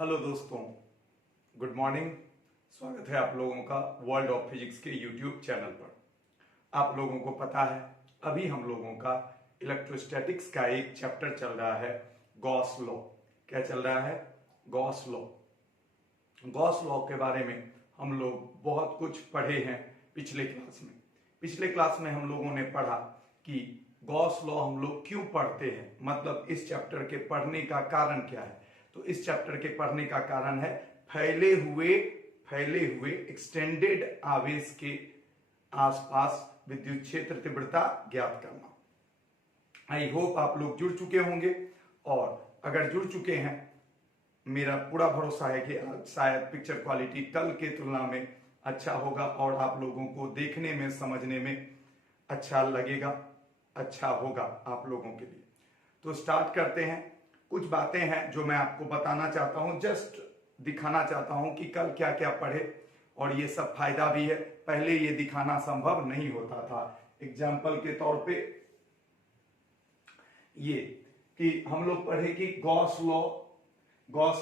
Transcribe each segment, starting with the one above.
Hello दोस्तों, good morning. स्वागत है आप लोगों का वर्ल्ड ऑफ फिजिक्स के यूट्यूब चैनल पर। आप लोगों को पता है अभी हम लोगों का इलेक्ट्रोस्टैटिक्स का एक चैप्टर चल रहा है, गॉस लॉ। क्या चल रहा है? Gauss law. गॉस लॉ के बारे में हम लोग बहुत कुछ पढ़े हैं पिछले क्लास में। पिछले क्लास में हम लोगों ने पढ़ा कि गॉस लॉ हम लोग क्यों पढ़ते हैं, मतलब इस चैप्टर के पढ़ने का कारण क्या है। तो इस चैप्टर के पढ़ने का कारण है फैले हुए एक्सटेंडेड आवेश के आसपास विद्युत क्षेत्र तीव्रता ज्ञात करना। आई होप आप लोग जुड़ चुके होंगे, और अगर जुड़ चुके हैं मेरा पूरा भरोसा है कि शायद पिक्चर क्वालिटी कल के तुलना में अच्छा होगा और आप लोगों को देखने में समझने में अच्छा लगेगा, अच्छा होगा आप लोगों के लिए। तो स्टार्ट करते हैं। कुछ बातें हैं जो मैं आपको बताना चाहता हूं, जस्ट दिखाना चाहता हूं कि कल क्या क्या पढ़े, और ये सब फायदा भी है। पहले ये दिखाना संभव नहीं होता था। एग्जाम्पल के तौर पे ये कि हम लोग पढ़े कि गॉस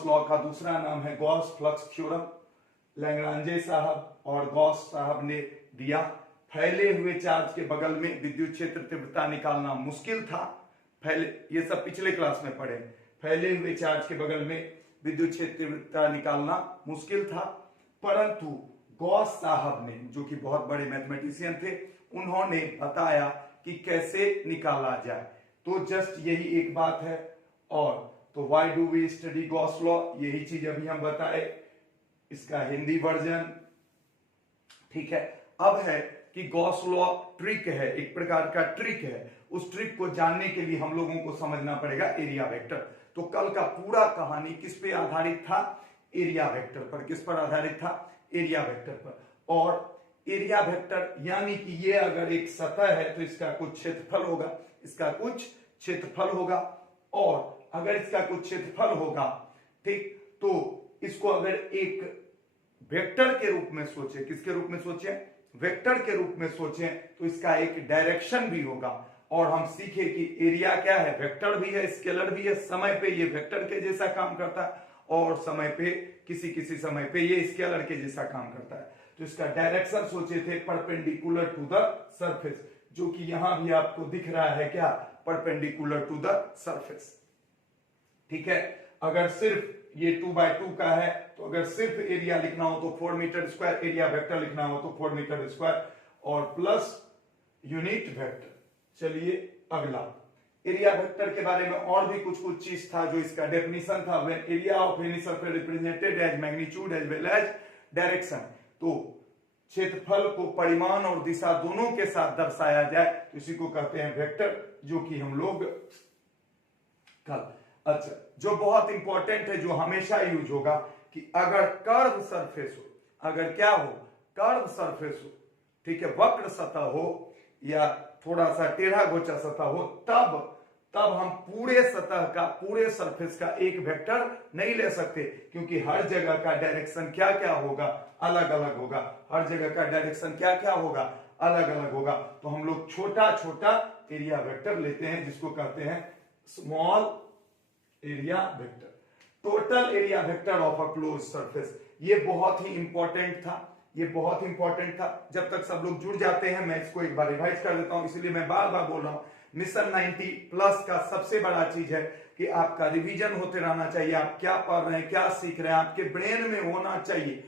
लॉ का दूसरा नाम है गॉस फ्लक्स थ्योरम। लैग्रांजे साहब और गॉस साहब ने दिया। फैले हुए चार्ज के बगल में विद्युत क्षेत्र तीव्रता निकालना मुश्किल था। ये सब पिछले क्लास में पढ़े। फैले हुए चार्ज के बगल में विद्युत क्षेत्र तीव्रता निकालना मुश्किल था, परंतु गॉस साहब ने, जो कि बहुत बड़े मैथमेटिशियन थे, उन्होंने बताया कि कैसे निकाला जाए। तो जस्ट यही एक बात है। और तो why do we study Gauss law, यही चीज अभी हम बताए, इसका हिंदी वर्जन। ठीक है, अब है कि गॉस लॉ ट्रिक है, एक प्रकार का ट्रिक है। उस ट्रिक को जानने के लिए हम लोगों को समझना पड़ेगा एरिया वेक्टर। तो कल का पूरा कहानी किस पे आधारित था? एरिया वेक्टर पर। किस पर आधारित था? एरिया वेक्टर पर। और एरिया वेक्टर यानी कि ये अगर एक सतह है तो इसका कुछ क्षेत्रफल होगा, इसका कुछ क्षेत्रफल होगा, और अगर इसका कुछ क्षेत्रफल होगा, ठीक, तो इसको अगर एक वेक्टर के रूप में सोचे, किसके रूप में सोचे? वेक्टर के रूप में सोचें, तो इसका एक डायरेक्शन भी होगा। और हम सीखे कि एरिया क्या है? वेक्टर भी है, स्केलर भी है। समय पे ये वेक्टर के जैसा काम करता है, और समय पे किसी समय पे ये स्केलर के जैसा काम करता है। तो इसका डायरेक्शन सोचे थे परपेंडिकुलर टू द सरफेस, जो कि यहां भी आपको दिख रहा है, क्या? Perpendicular to the surface. ठीक है, अगर सिर्फ ये 2/2 का है, तो अगर सिर्फ एरिया लिखना हो तो 4 मीटर स्क्वायर, एरिया वेक्टर लिखना हो तो 4 मीटर स्क्वायर, और प्लस यूनिट वेक्टर। चलिए अगला, एरिया वेक्टर के बारे में और भी कुछ चीज था जो इसका डेफिनेशन था। When area of any surface represented as magnitude as well as direction, तो क्षेत्रफल को परिमाण और दिशा दोनों के साथ दर्शाया जाए तो इसी को कहते हैं वेक्टर, जो कि हम लोग कल, अच्छा, जो बहुत इंपॉर्टेंट है, जो हमेशा यूज होगा, कि अगर कर्व सरफेस हो, अगर क्या हो? कर्व सरफेस हो, ठीक है, वक्र सतह हो या थोड़ा सा टेढ़ा गोचा सतह हो, तब हम पूरे सतह का, पूरे सरफेस का एक वेक्टर नहीं ले सकते, क्योंकि हर जगह का डायरेक्शन क्या क्या होगा? अलग अलग होगा। हर जगह का डायरेक्शन क्या क्या होगा? अलग अलग होगा। तो हम लोग छोटा छोटा एरिया वेक्टर लेते हैं, जिसको कहते हैं small area vector. Total area vector of a close surface, ये बहुत ही इंपॉर्टेंट था, ये बहुत इंपॉर्टेंट था। जब तक सब लोग जुड़ जाते हैं, मैं इसको एक बार रिवाइज कर देता हूं, इसलिए मैं बार बार बोल रहा हूं। मिशन 90+ का सबसे बड़ा चीज है कि आपका रिवीजन होते रहना चाहिए। आप क्या पढ़ रहे हैं, क्या सीख रहे हैं, आपके ब्रेन में होना चाहिए।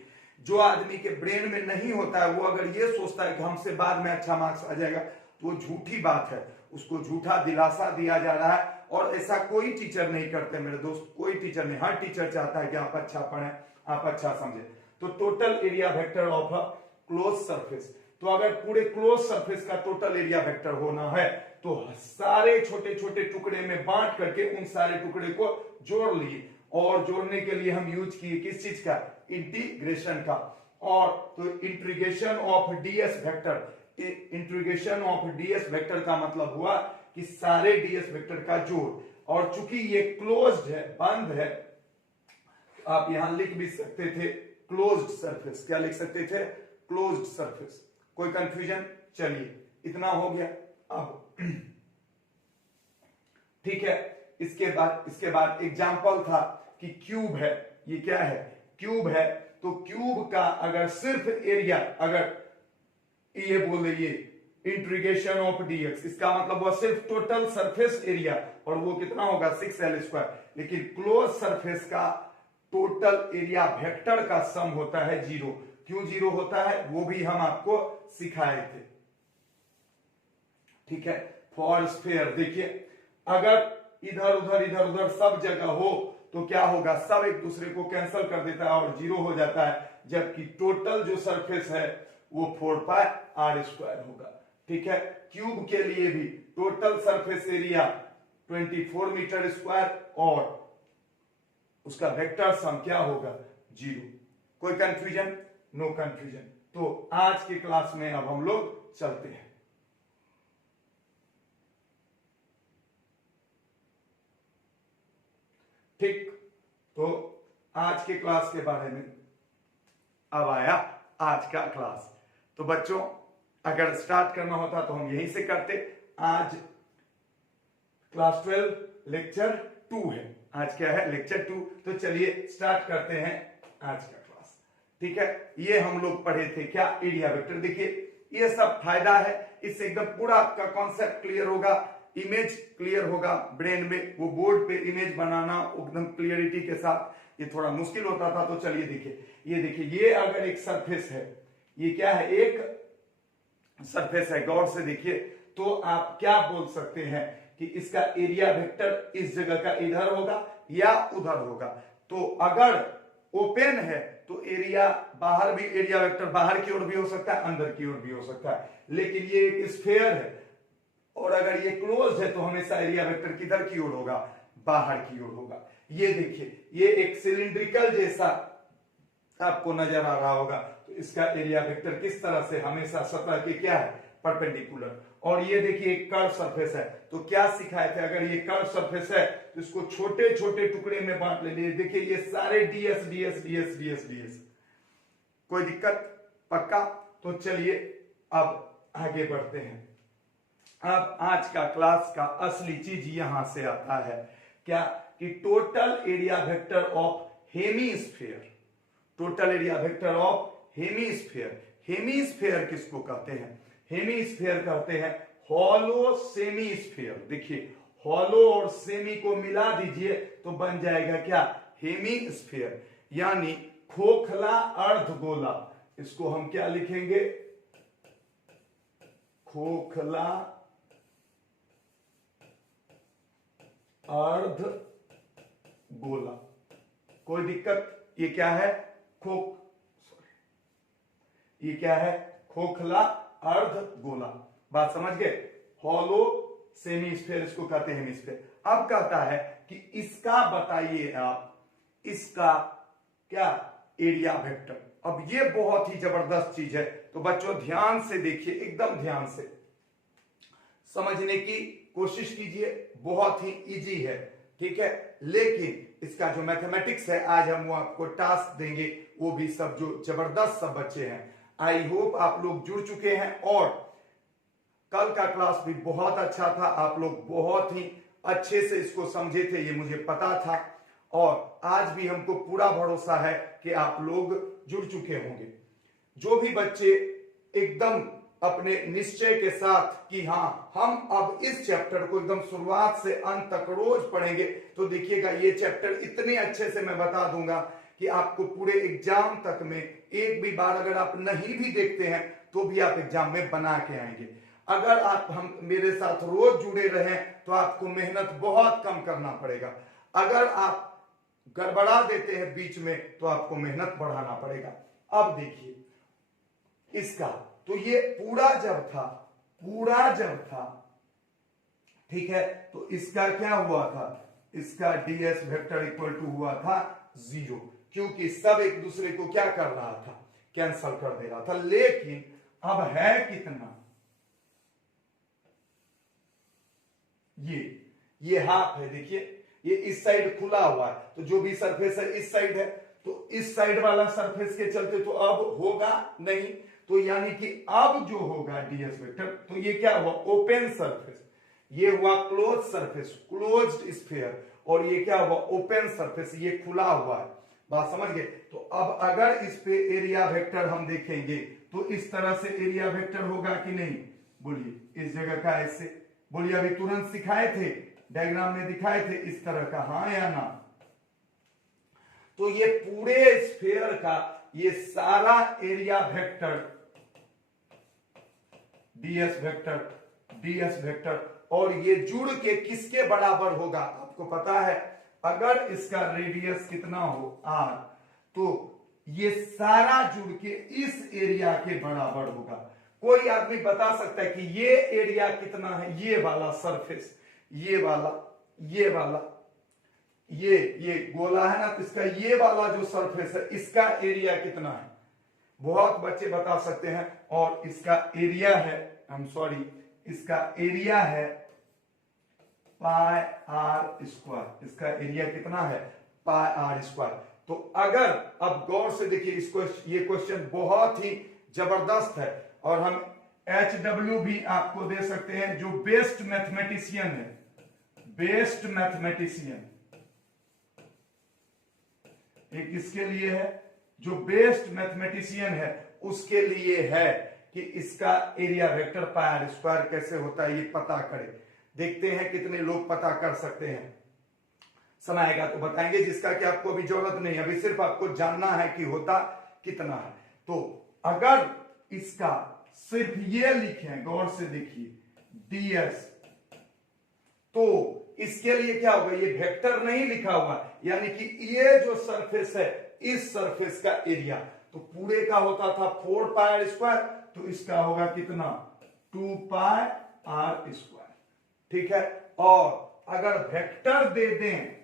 जो आदमी के ब्रेन में नहीं होता है, वो अगर ये सोचता है कि हमसे बाद में अच्छा मार्क्स आ जाएगा, तो वो झूठी बात है। उसको झूठा दिलासा दिया जा रहा है, और ऐसा कोई टीचर नहीं करते मेरे दोस्त, कोई टीचर नहीं। हर टीचर चाहता है कि आप अच्छा पढ़ें, आप अच्छा समझें। तो total area vector of a close surface, तो अगर पूरे क्लोज सरफेस का टोटल एरिया वेक्टर होना है, तो सारे छोटे छोटे टुकड़े में बांट करके उन सारे टुकड़े को जोड़ लिए, और जोड़ने के लिए हम यूज किए किस चीज का? इंटीग्रेशन का। और तो integration of DS vector, integration of DS vector का मतलब हुआ कि सारे डीएस वेक्टर का जोड़। और चूंकि ये क्लोज्ड है, बंद है, आप यहां लिख भी सकते थे क्लोज्ड सरफेस। क्या लिख सकते थे? Closed surface. कोई कंफ्यूजन? चलिए, इतना हो गया। अब ठीक है, इसके बाद एग्जाम्पल था कि क्यूब है, ये क्या है, क्यूब है, तो क्यूब का अगर सिर्फ एरिया, अगर ये बोले ये इंटीग्रेशन ऑफ डीएक्स, इसका मतलब वो सिर्फ टोटल सरफेस एरिया, और वो कितना होगा 6L²। लेकिन क्लोज सरफेस का टोटल एरिया वेक्टर का सम होता है 0। क्यों 0 होता है वो भी हम आपको सिखाए थे, ठीक है। फॉर स्फीयर देखिए, अगर इधर उधर सब जगह हो तो क्या होगा, सब एक दूसरे को कैंसिल कर देता है और 0 हो जाता है, जबकि टोटल जो सरफेस है वो 4πr² होगा, ठीक है। क्यूब के लिए भी total surface area 24 metre square और उसका वेक्टर सम क्या होगा 0। कोई कंफ्यूजन? No confusion. तो आज के क्लास में अब हम लोग चलते हैं। ठीक, तो आज के क्लास के बारे में अब आया आज का क्लास। तो बच्चों अगर स्टार्ट करना होता तो हम यहीं से करते। आज क्लास 12 लेक्चर 2 है। आज क्या है, लेक्चर 2। तो चलिए स्टार्ट करते हैं आज का क्लास, ठीक है। ये हम लोग पढ़े थे क्या, एरिया वेक्टर। देखिए ये सब फायदा है, इससे एकदम पूरा आपका कॉन्सेप्ट क्लियर होगा, इमेज क्लियर होगा ब्रेन में। वो बोर्ड पे इमेज बनाना एकदम क्लियरिटी के साथ ये थोड़ा मुश्किल होता था। तो चलिए देखिए, ये देखिए, ये अगर एक सरफेस है, ये क्या है, एक सरफेस है, गौर से देखिए, तो आप क्या बोल सकते हैं कि इसका एरिया वेक्टर इस जगह का इधर होगा या उधर होगा। तो अगर ओपन है तो एरिया बाहर भी, एरिया वेक्टर बाहर की ओर भी हो सकता है, अंदर की ओर भी हो सकता है। लेकिन ये एक स्फीयर है और अगर ये क्लोज है तो हमेशा एरिया वेक्टर किधर की ओर होगा, बाहर की ओर होगा। ये देखिए, ये एक सिलिंड्रिकल जैसा आपको नजर आ रहा होगा, तो इसका एरिया वेक्टर किस तरह से, हमेशा सतह के क्या है, परपेंडिकुलर। और ये देखिए एक कर्व सरफेस है, तो क्या सिखाए थे, अगर ये कर्व सरफेस है तो इसको छोटे छोटे टुकड़े में बांट लेंगे। देखिए ये सारे ds ds ds ds ds, कोई दिक्कत? पक्का? तो चलिए अब आगे बढ़ते हैं। अब आज का क्लास का असली चीज यहां से आता है, क्या कि total area vector of hemisphere. Total area vector of hemisphere. Hemisphere किसको कहते हैं? हेमीस्फीयर कहते हैं हॉलो सेमीस्फीयर। देखिए हॉलो और सेमी को मिला दीजिए तो बन जाएगा क्या, हेमीस्फीयर, यानी खोखला अर्धगोला। इसको हम क्या लिखेंगे, खोखला अर्ध गोला। कोई दिक्कत? ये क्या है, ये क्या है, खोखला अर्ध गोला। बात समझ गए? हॉलो सेमीस्फीयर इसको कहते हैं हेमीस्फीयर। अब कहता है कि इसका बताइए आप, इसका क्या एरिया वेक्टर। अब ये बहुत ही जबरदस्त चीज है, तो बच्चों ध्यान से देखिए, एकदम ध्यान से समझने की कोशिश कीजिए। बहुत ही इजी है, ठीक है। लेकिन इसका जो मैथमेटिक्स है, आज हम वो आपको टास्क देंगे, वो भी सब जो जबरदस्त सब बच्चे हैं। आई होप आप लोग जुड़ चुके हैं और कल का क्लास भी बहुत अच्छा था, आप लोग बहुत ही अच्छे से इसको समझे थे, ये मुझे पता था। और आज भी हमको पूरा भरोसा है कि आप लोग जुड़ चुके होंगे। जो भी बच्चे एकदम अपने निश्चय के साथ कि हाँ हम अब इस चैप्टर को एकदम शुरुआत से अंत तक रोज पढ़ेंगे, तो देखिएगा ये चैप्टर इतने अच्छे से मैं बता दूंगा कि आपको पूरे एग्जाम तक में एक भी बार अगर आप नहीं भी देखते हैं तो भी आप एग्जाम में बना के आएंगे। अगर आप हम मेरे साथ रोज जुड़े रहें तो आपको मेहनत बहुत कम करना पड़ेगा। अगर आप गड़बड़ा देते हैं बीच में तो आपको मेहनत बढ़ाना पड़ेगा। अब देखिए इसका, तो ये पूरा जब था, ठीक है, तो इसका क्या हुआ था, इसका ds वेक्टर इक्वल टू हुआ था 0, क्योंकि सब एक दूसरे को क्या कर रहा था, कैंसल कर दे रहा था। लेकिन अब है कितना, ये हाफ है। देखिए ये इस साइड खुला हुआ है, तो जो भी सरफेस है इस साइड है, तो इस साइड वाला सरफेस के चलते तो अब होगा नहीं, तो यानी कि अब जो होगा ds वेक्टर, तो ये क्या हुआ, ओपन सरफेस, ये हुआ क्लोज सरफेस, क्लोज्ड स्फीयर, और ये क्या हुआ, ओपन सरफेस, ये खुला हुआ है। बात समझ गए। तो अब अगर इस पे एरिया वेक्टर हम देखेंगे तो इस तरह से एरिया वेक्टर होगा कि नहीं, बोलिए। इस जगह का ऐसे, बोलिए, अभी तुरंत सिखाए थे, डायग्राम में दिखाए थे इस तरह का, हाँ या ना। तो ये पूरे स्फीयर का ये सारा एरिया वेक्टर डीएस वेक्टर और ये जुड़ के किसके बराबर होगा, आपको पता है, अगर इसका रेडियस कितना हो आर, तो ये सारा जुड़ के इस एरिया के बराबर होगा। कोई आदमी बता सकता है कि ये एरिया कितना है, ये वाला सरफेस, ये वाला, ये गोला है ना, तो इसका ये वाला जो सरफेस है इसका एरिया कितना है, बहुत बच्चे बता सकते हैं। और इसका एरिया है, इसका एरिया है पाई आर स्क्वायर, इसका एरिया कितना है, पाई आर स्क्वायर। तो अगर अब गौर से देखिए इसको, ये क्वेश्चन बहुत ही जबरदस्त है और हम HW भी आपको दे सकते हैं, जो बेस्ट मैथमेटिशियन है, बेस्ट मैथमेटिशियन एक इसके लिए है, जो बेस्ट मैथमेटिशियन है उसके लिए है कि इसका area vector pi r square कैसे होता है ये पता करें। देखते हैं कितने लोग पता कर सकते हैं, समय आएगा तो बताएंगे, जिसका कि आपको अभी जरूरत नहीं है, अभी सिर्फ आपको जानना है कि होता कितना है। तो अगर इसका सिर्फ ये लिखें, गौर से देखिए ds, तो इसके लिए क्या होगा, ये वेक्टर नहीं लिखा हुआ, यानी कि ये जो सरफेस है इस सरफेस का एरिया, तो पूरे का होता था 4 पाई आर स्क्वायर, तो इसका होगा कितना, 2 पाई आर स्क्वायर, ठीक है। और अगर वेक्टर दे दें,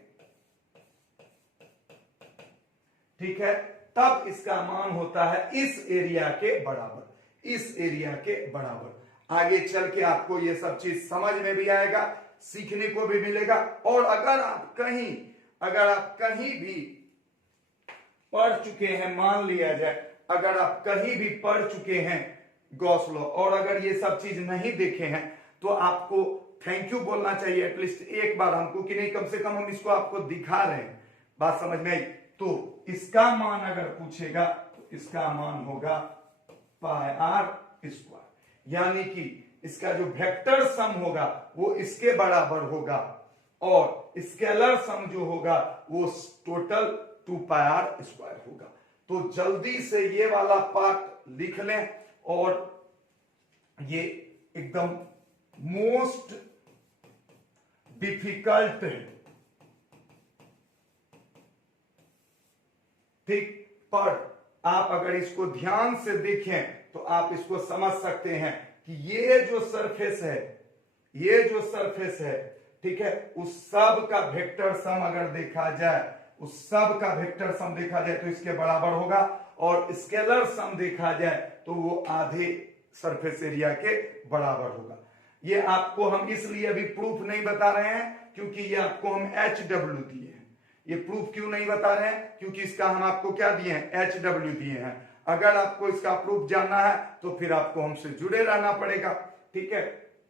ठीक है, तब इसका मान होता है इस एरिया के बराबर, इस एरिया के बराबर। आगे चल के आपको ये सब चीज समझ में भी आएगा, सीखने को भी मिलेगा। और अगर आप कहीं भी पढ़ चुके हैं, मान लिया जाए अगर आप कहीं भी पढ़ चुके हैं गॉस लॉ और अगर ये सब चीज नहीं देखे हैं, तो आपको थैंक यू बोलना चाहिए एटलीस्ट एक बार हमको, कि नहीं कम से कम हम इसको आपको दिखा रहे हैं। बात समझ में आई। तो इसका मान अगर पूछेगा तो इसका मान होगा पाई आर स्क्वायर, यानी कि इसका जो वेक्टर सम होगा वो इसके बराबर होगा और स्केलर सम जो होगा वो टोटल 2 पाई आर स्क्वायर होगा। तो जल्दी से ये वाला पार्ट लिख लें, और ये एकदम मोस्ट डिफिकल्ट है, ठीक, पर आप अगर इसको ध्यान से देखें तो आप इसको समझ सकते हैं कि ये जो सरफेस है, ठीक है, उस सब का वेक्टर सम अगर देखा जाए, उस सब का वेक्टर सम देखा जाए तो इसके बराबर होगा, और स्केलर सम देखा जाए तो वो आधे सरफेस एरिया के बराबर होगा। ये आपको हम इसलिए अभी प्रूफ नहीं बता रहे हैं क्योंकि ये आपको हम HW दिए हैं। ये प्रूफ क्यों नहीं बता रहे हैं, क्योंकि इसका हम आपको क्या दिए हैं, HW दिए हैं। अगर आपको इसका प्रूफ जानना है तो फिर आपको हमसे जुड़े रहना पड़ेगा, ठीक है।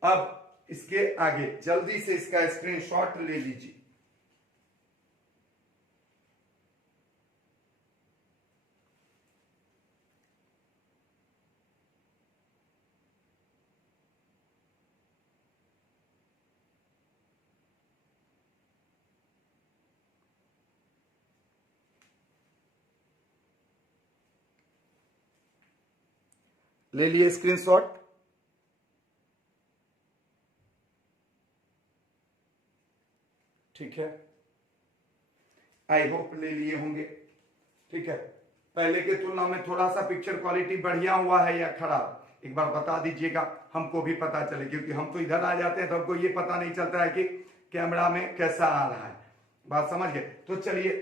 अब इसके आगे जल्दी से इसका स्क्रीनशॉट ले लीजिए। ले लिए स्क्रीनशॉट, ठीक है, आई होप ले लिए होंगे, ठीक है। पहले के तुलना में थोड़ा सा पिक्चर क्वालिटी बढ़िया हुआ है या खराब, एक बार बता दीजिएगा, हमको भी पता चले, क्योंकि हम तो इधर आ जाते हैं तो हमको ये पता नहीं चलता है कि कैमरा में कैसा आ रहा है। बात समझ गए। तो चलिए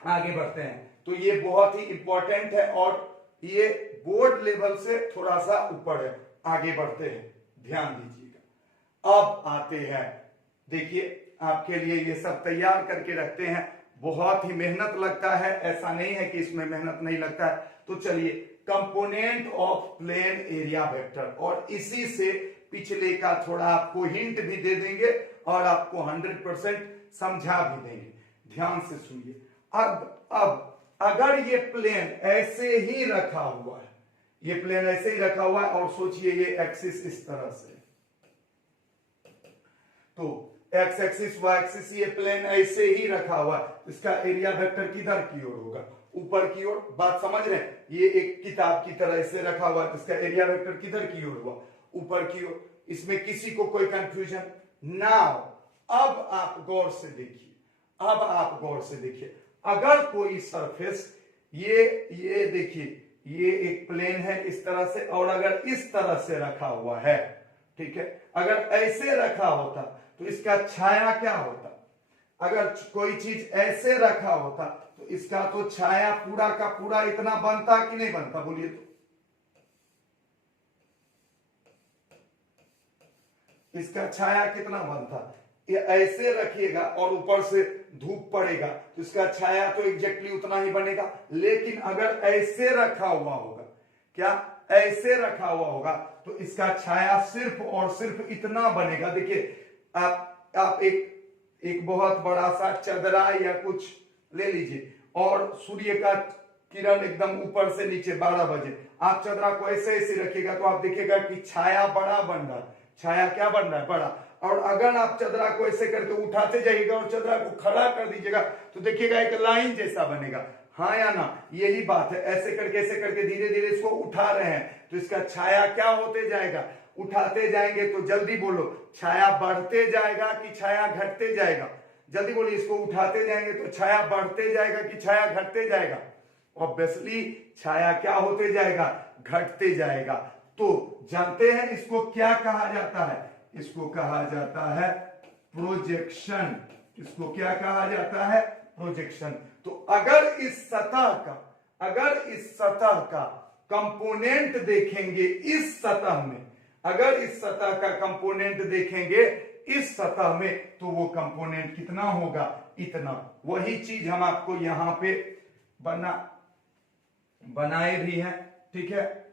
आगे बढ़ते हैं। तो ये बहुत ही इंपॉर्टेंट है और ये बोर्ड लेवल से थोड़ा सा ऊपर है। आगे बढ़ते हैं, ध्यान दीजिएगा। अब आते हैं, देखिए आपके लिए ये सब तैयार करके रखते हैं, बहुत ही मेहनत लगता है, ऐसा नहीं है कि इसमें मेहनत नहीं लगता है। तो चलिए, component of plain area vector, और इसी से पिछले का थोड़ा आपको हिंट भी दे देंगे और आपको 100% समझा भी देंगे। ध्यान से सुनिए। अब अगर ये प्लेन ऐसे ही रखा हुआ है, ये प्लेन ऐसे ही रखा हुआ है और सोचिए ये एक्सिस इस तरह से, तो एक्स एक्सिस वाई एक्सिस ये प्लेन ऐसे ही रखा हुआ है, इसका एरिया वेक्टर किधर की ओर होगा, ऊपर की ओर। बात समझ रहे हैं, ये एक किताब की तरह ऐसे रखा हुआ है, इसका एरिया वेक्टर किधर की ओर हुआ, ऊपर की ओर। इसमें किसी को कोई कंफ्यूजन नाउ? अब आप गौर से देखिए, अब आप गौर से देखिए, अगर कोई सरफेस ये देखिए, ये एक प्लेन है इस तरह से, और अगर इस तरह से रखा हुआ है, ठीक है, अगर ऐसे रखा होता तो इसका छाया क्या होता? अगर कोई चीज ऐसे रखा होता तो इसका तो छाया पूरा का पूरा इतना बनता कि नहीं बनता, बोलिए तो? इसका छाया कितना बनता? ये ऐसे रखिएगा और ऊपर से धूप पड़ेगा तो इसका छाया तो एग्जैक्टली उतना ही बनेगा। लेकिन अगर ऐसे रखा हुआ होगा, क्या ऐसे रखा हुआ होगा, तो इसका छाया सिर्फ और सिर्फ इतना बनेगा। देखिए आप एक बहुत बड़ा सा चदरा या कुछ ले लीजिए और सूर्य का किरण एकदम ऊपर से नीचे 12 बजे, आप चदरा को ऐसे ऐसे रखिएगा तो आप देखिएगा कि छाया बड़ा बन रहा है। छाया क्या बन रहा है? बड़ा। और अगर आप चदरा को ऐसे करके उठाते जाइएगा और चदरा को खड़ा कर दीजिएगा तो देखिएगा एक लाइन जैसा बनेगा। हाँ या ना? यही बात है। ऐसे करके धीरे धीरे इसको उठा रहे हैं तो इसका छाया क्या होते जाएगा? उठाते जाएंगे तो जल्दी बोलो, छाया बढ़ते जाएगा कि छाया घटते जाएगा? जल्दी बोलिए। इसको उठाते जाएंगे तो छाया बढ़ते जाएगा कि छाया घटते जाएगा? ऑब्वियसली छाया क्या होते जाएगा? घटते जाएगा। तो जानते हैं इसको क्या कहा जाता है? इसको कहा जाता है प्रोजेक्शन। इसको क्या कहा जाता है? प्रोजेक्शन। तो अगर इस सतह का कंपोनेंट देखेंगे इस सतह में, अगर इस सतह का कंपोनेंट देखेंगे इस सतह में, तो वो कंपोनेंट कितना होगा? इतना। वही चीज हम आपको यहां पे बनाए भी हैं। ठीक है,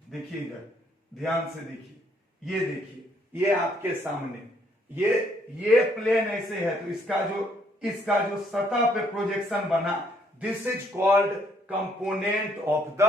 देखिए इधर ध्यान से देखिए, ये देखिए, ये आपके सामने ये प्लेन ऐसे है तो इसका जो सतह पे प्रोजेक्शन बना, this is called component of the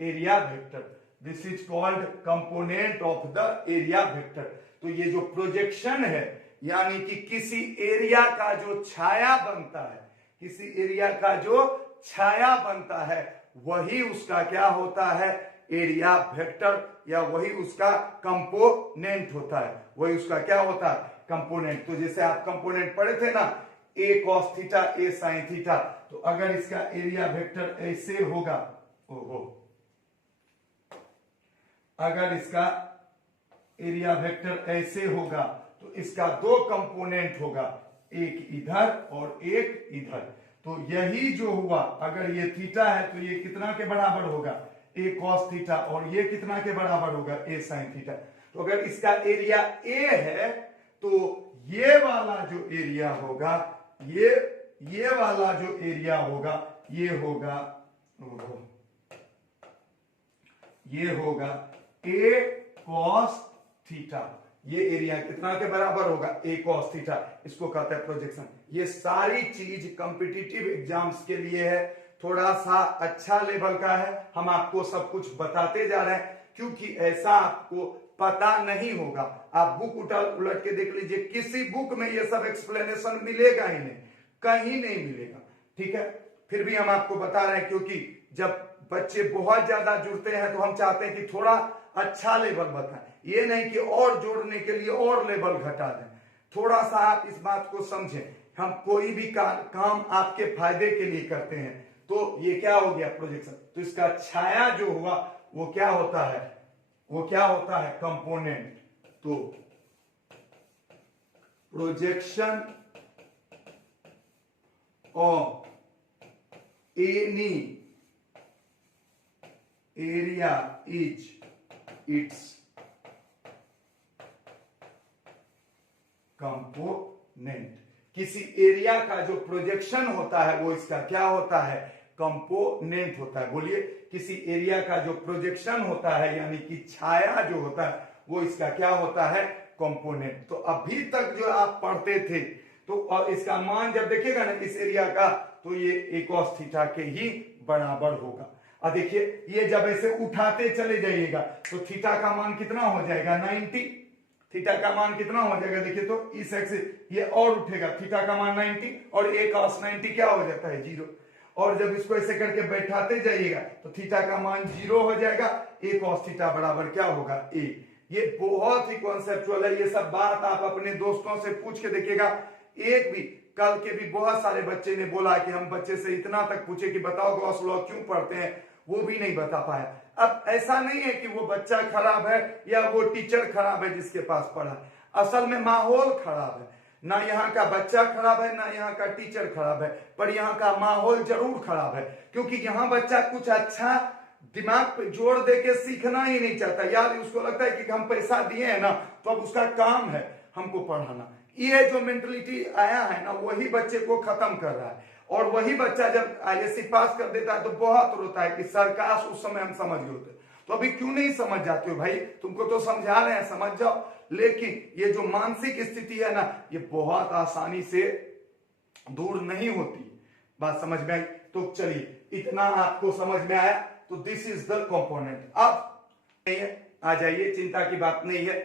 area vector. This is called component of the area vector. तो ये जो प्रोजेक्शन है, यानी कि किसी एरिया का जो छाया बनता है, किसी एरिया का जो छाया बनता है, वही उसका क्या होता है? एरिया वेक्टर, या वही उसका कंपोनेंट होता है। वही उसका क्या होता है? कंपोनेंट। तो जैसे आप कंपोनेंट पढ़े थे ना, ए कॉस थीटा ए साइन थीटा, तो अगर इसका एरिया वेक्टर ऐसे होगा, अगर इसका एरिया वेक्टर ऐसे होगा तो इसका दो कंपोनेंट होगा, एक इधर और एक इधर। तो यही जो हुआ, अगर ये थीटा है तो ये कितना के बराबर होगा? ए कॉस थीटा, और ये कितना के बराबर होगा? ए साइन थीटा। तो अगर इसका एरिया ए है तो ये वाला जो एरिया होगा, ये वाला जो एरिया होगा, ये होगा ए कॉस थीटा। ये एरिया कितना के बराबर होगा? ए कॉस थीटा। इसको कहते हैं प्रोजेक्शन। ये सारी चीज कॉम्पिटिटिव एग्जाम्स के लिए है, थोड़ा सा अच्छा लेवल का है। हम आपको सब कुछ बताते जा रहे हैं क्योंकि ऐसा आपको पता नहीं होगा। आप बुक उलट के देख लीजिए, किसी बुक में ये सब एक्सप्लेनेशन मिलेगा ही नहीं, कहीं नहीं मिलेगा। ठीक है, फिर भी हम आपको बता रहे हैं क्योंकि जब बच्चे बहुत ज्यादा जुड़ते हैं तो हम चाहते हैं कि थोड़ा अच्छा लेवल बताएं, ये नहीं कि और जोड़ने के लिए और लेवल घटा दें। थोड़ा सा आप इस बात को समझें। हम कोई भी काम आपके फायदे के लिए करते हैं। तो ये क्या हो गया? प्रोजेक्शन। तो इसका छाया जो हुआ वो क्या होता है? वो क्या होता है? कंपोनेंट। तो projection of any area is it's component. किसी एरिया का जो प्रोजेक्शन होता है वो इसका क्या होता है? कंपोनेंट होता है। बोलिए, किसी एरिया का जो प्रोजेक्शन होता है यानी कि छाया जो होता है वो इसका क्या होता है? कंपोनेंट। तो अभी तक जो आप पढ़ते थे तो और इसका मान जब देखिएगा ना इस एरिया का, तो ये cos थीटा के ही बराबर होगा। और देखिए ये जब ऐसे उठाते चले जाइएगा तो थीटा का मान कितना हो जाएगा 90, थीटा का मान कितना हो जाएगा देखिए, तो इस एक्सिस ये और उठेगा, थीटा का मान 90 और a cos 90 क्या हो जाता है 0, और जब इसको ऐसे करके बैठाते जाइएगा तो थीटा का मान 0 हो जाएगा, a cos थीटा बराबर क्या होगा a। ये बहुत ही कॉन्सेप्चुअल है, ये सब बात आप अपने दोस्तों से पूछ के देखिएगा। एक भी कल के भी बहुत सारे बच्चे ने बोला कि हम बच्चे से इतना तक पूछे कि बताओ गॉस लॉ क्यों पढ़ते हैं, वो भी नहीं बता पाया। अब ऐसा नहीं है कि वो बच्चा खराब है या वो टीचर खराब है जिसके पास पढ़ा, असल में माहौल खराब है। ना यहाँ का बच्चा खराब है ना यहाँ का टीचर खराब है, पर यहाँ का माहौल जरूर खराब है, क्योंकि यहाँ बच्चा कुछ अच्छा दिमाग पे जोर दे के सीखना ही नहीं चाहता। यार उसको लगता है कि हम पैसा दिए हैं ना तो अब उसका काम है हमको पढ़ाना। ये जो मेंटलिटी आया है ना वही बच्चे को खत्म कर रहा है। और वही बच्चा जब आईएससी पास कर देता है तो बहुत रोता है कि सर काश उस समय हम समझ गए होते। तो अभी क्यों नहीं समझ जाते हो भाई, तुमको तो समझा रहे हैं, समझ जाओ। लेकिन ये जो मानसिक स्थिति है ना ये बहुत आसानी से दूर नहीं होती। बात समझ में आई? तो चलिए इतना आपको समझ में आया, तो दिस इज द कंपोनेंट। अब नहीं है, आ जाइए, चिंता की बात नहीं है।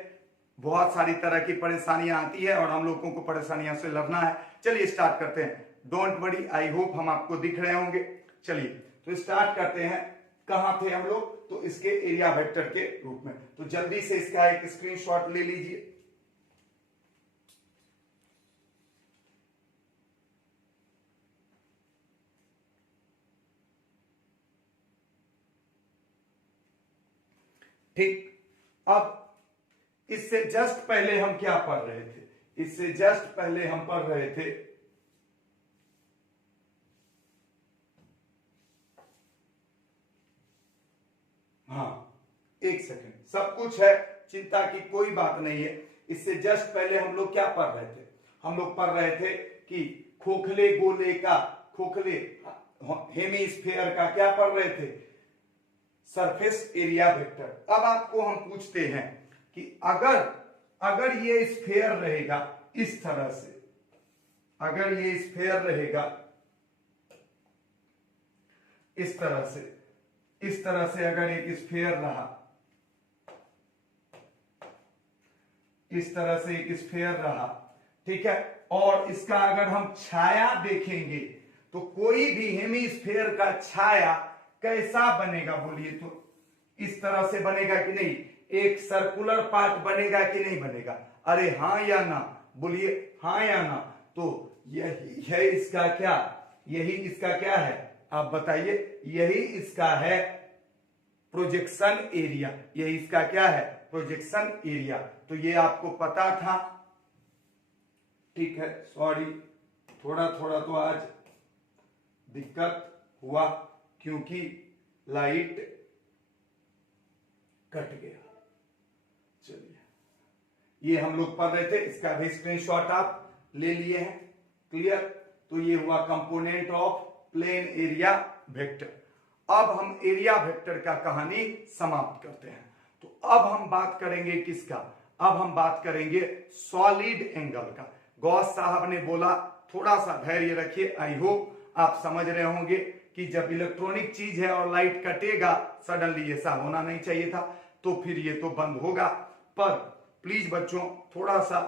बहुत सारी तरह की परेशानियां आती है और हम लोगों को परेशानियों से लड़ना है। चलिए स्टार्ट करते हैं। डोंट वरी, आई होप हम आपको दिख रहे होंगे। चलिए तो स्टार्ट करते हैं। कहां थे हम लोग? तो इसके एरिया वेक्टर के रूप में। तो जल्दी से इसका एक स्क्रीनशॉट ले लीजिए। ठीक, अब इससे जस्ट पहले हम क्या पढ़ रहे थे? इससे जस्ट पहले हम पढ़ रहे थे एक सेकंड, सब कुछ है, चिंता की कोई बात नहीं है। इससे जस्ट पहले हम लोग क्या पढ़ रहे थे? हम लोग पढ़ रहे थे कि खोखले गोले का, खोखले हेमीस्फीयर का क्या पढ़ रहे थे? Surface area vector. अब आपको हम पूछते हैं कि अगर ये स्फीयर रहेगा इस तरह से, अगर ये स्फीयर रहेगा इस तरह से अगर एक स्फीयर रहा, इस तरह से एक स्फीयर रहा, ठीक है, और इसका अगर हम छाया देखेंगे तो कोई भी हेमीस्फीयर का छाया कैसा बनेगा बोलिए? तो इस तरह से बनेगा कि नहीं? एक सर्कुलर पार्ट बनेगा कि नहीं बनेगा? अरे हाँ या ना बोलिए, हाँ या ना? तो यही है इसका क्या, यही इसका क्या है आप बताइए? यही इसका है प्रोजेक्शन एरिया। यही इसका क्या है? Projection area. तो ये आपको पता था, ठीक है। सॉरी, थोड़ा थोड़ा तो आज दिक्कत हुआ क्योंकि लाइट कट गया। चलिए, ये हम लोग पढ़ रहे थे, इसका भी स्क्रीनशॉट आप ले लिए हैं। क्लियर? तो ये हुआ component of plain area vector. अब हम एरिया वेक्टर का कहानी समाप्त करते हैं। तो अब हम बात करेंगे किसका? अब हम बात करेंगे सॉलिड एंगल का। गॉस साहब ने बोला थोड़ा सा धैर्य रखिए। आई होप आप समझ रहे होंगे कि जब इलेक्ट्रॉनिक चीज है और लाइट कटेगा सडनली, ऐसा होना नहीं चाहिए था, तो फिर ये तो बंद होगा। पर प्लीज बच्चों थोड़ा सा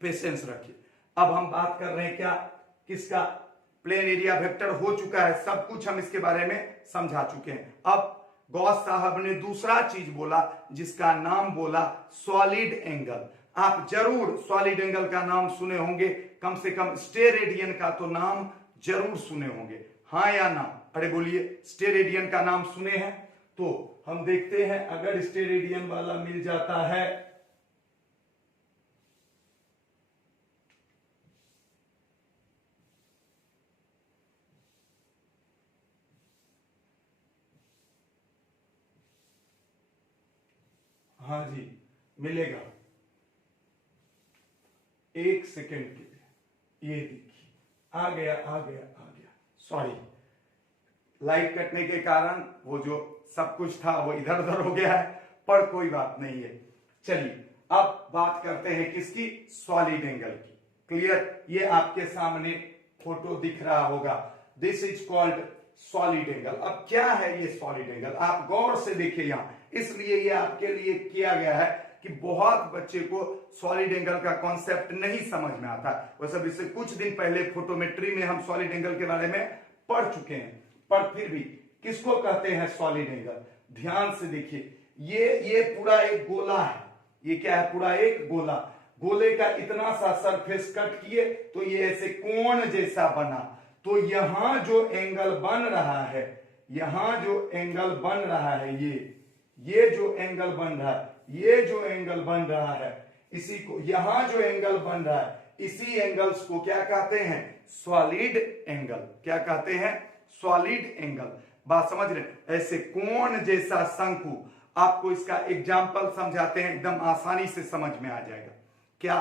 पेशेंस रखिए। अब हम बात कर रहे हैं क्या? किसका? प्लेन एरिया वेक्टर हो चुका है, सब कुछ हम इसके बारे में समझा चुके हैं। अब गॉस साहब ने दूसरा चीज बोला जिसका नाम बोला सॉलिड एंगल। आप जरूर सॉलिड एंगल का नाम सुने होंगे, कम से कम स्टेरेडियन का तो नाम जरूर सुने होंगे, हाँ या ना? अरे बोलिए, स्टेरेडियन का नाम सुने हैं? तो हम देखते हैं अगर स्टेरेडियन वाला मिल जाता है, हाँ जी मिलेगा, एक सेकेंड के लिए। ये देखिए आ गया आ गया आ गया। सॉरी, लाइट कटने के कारण वो जो सब कुछ था वो इधर उधर हो गया है, पर कोई बात नहीं है। चलिए अब बात करते हैं किसकी? सॉलिड एंगल की। क्लियर? ये आपके सामने फोटो दिख रहा होगा। This is called solid angle. अब क्या है ये सॉलिड एंगल, आप गौर से देखिए यहां, इसलिए ये आपके लिए किया गया है कि बहुत बच्चे को सॉलिड एंगल का कॉन्सेप्ट नहीं समझ में आता। वैसे इससे कुछ दिन पहले फोटोमेट्री में हम सॉलिड एंगल के बारे में पढ़ चुके हैं, पर फिर भी किसको कहते हैं सॉलिड एंगल? ध्यान से देखिए, ये पूरा एक गोला है। ये क्या है? पूरा एक गोला। गोले का इतना सा सरफेस कट किए तो ये ऐसे कोण जैसा बना। तो यहां जो एंगल बन रहा है, यहां जो एंगल बन रहा है, ये जो एंगल बन रहा है, ये जो एंगल बन रहा है, इसी को, यहां जो एंगल बन रहा है, इसी एंगल्स को क्या कहते हैं? Solid angle. क्या कहते हैं? Solid angle. बात समझ रहे? ऐसे कोण जैसा शंकु। आपको इसका एग्जाम्पल समझाते हैं, एकदम आसानी से समझ में आ जाएगा। क्या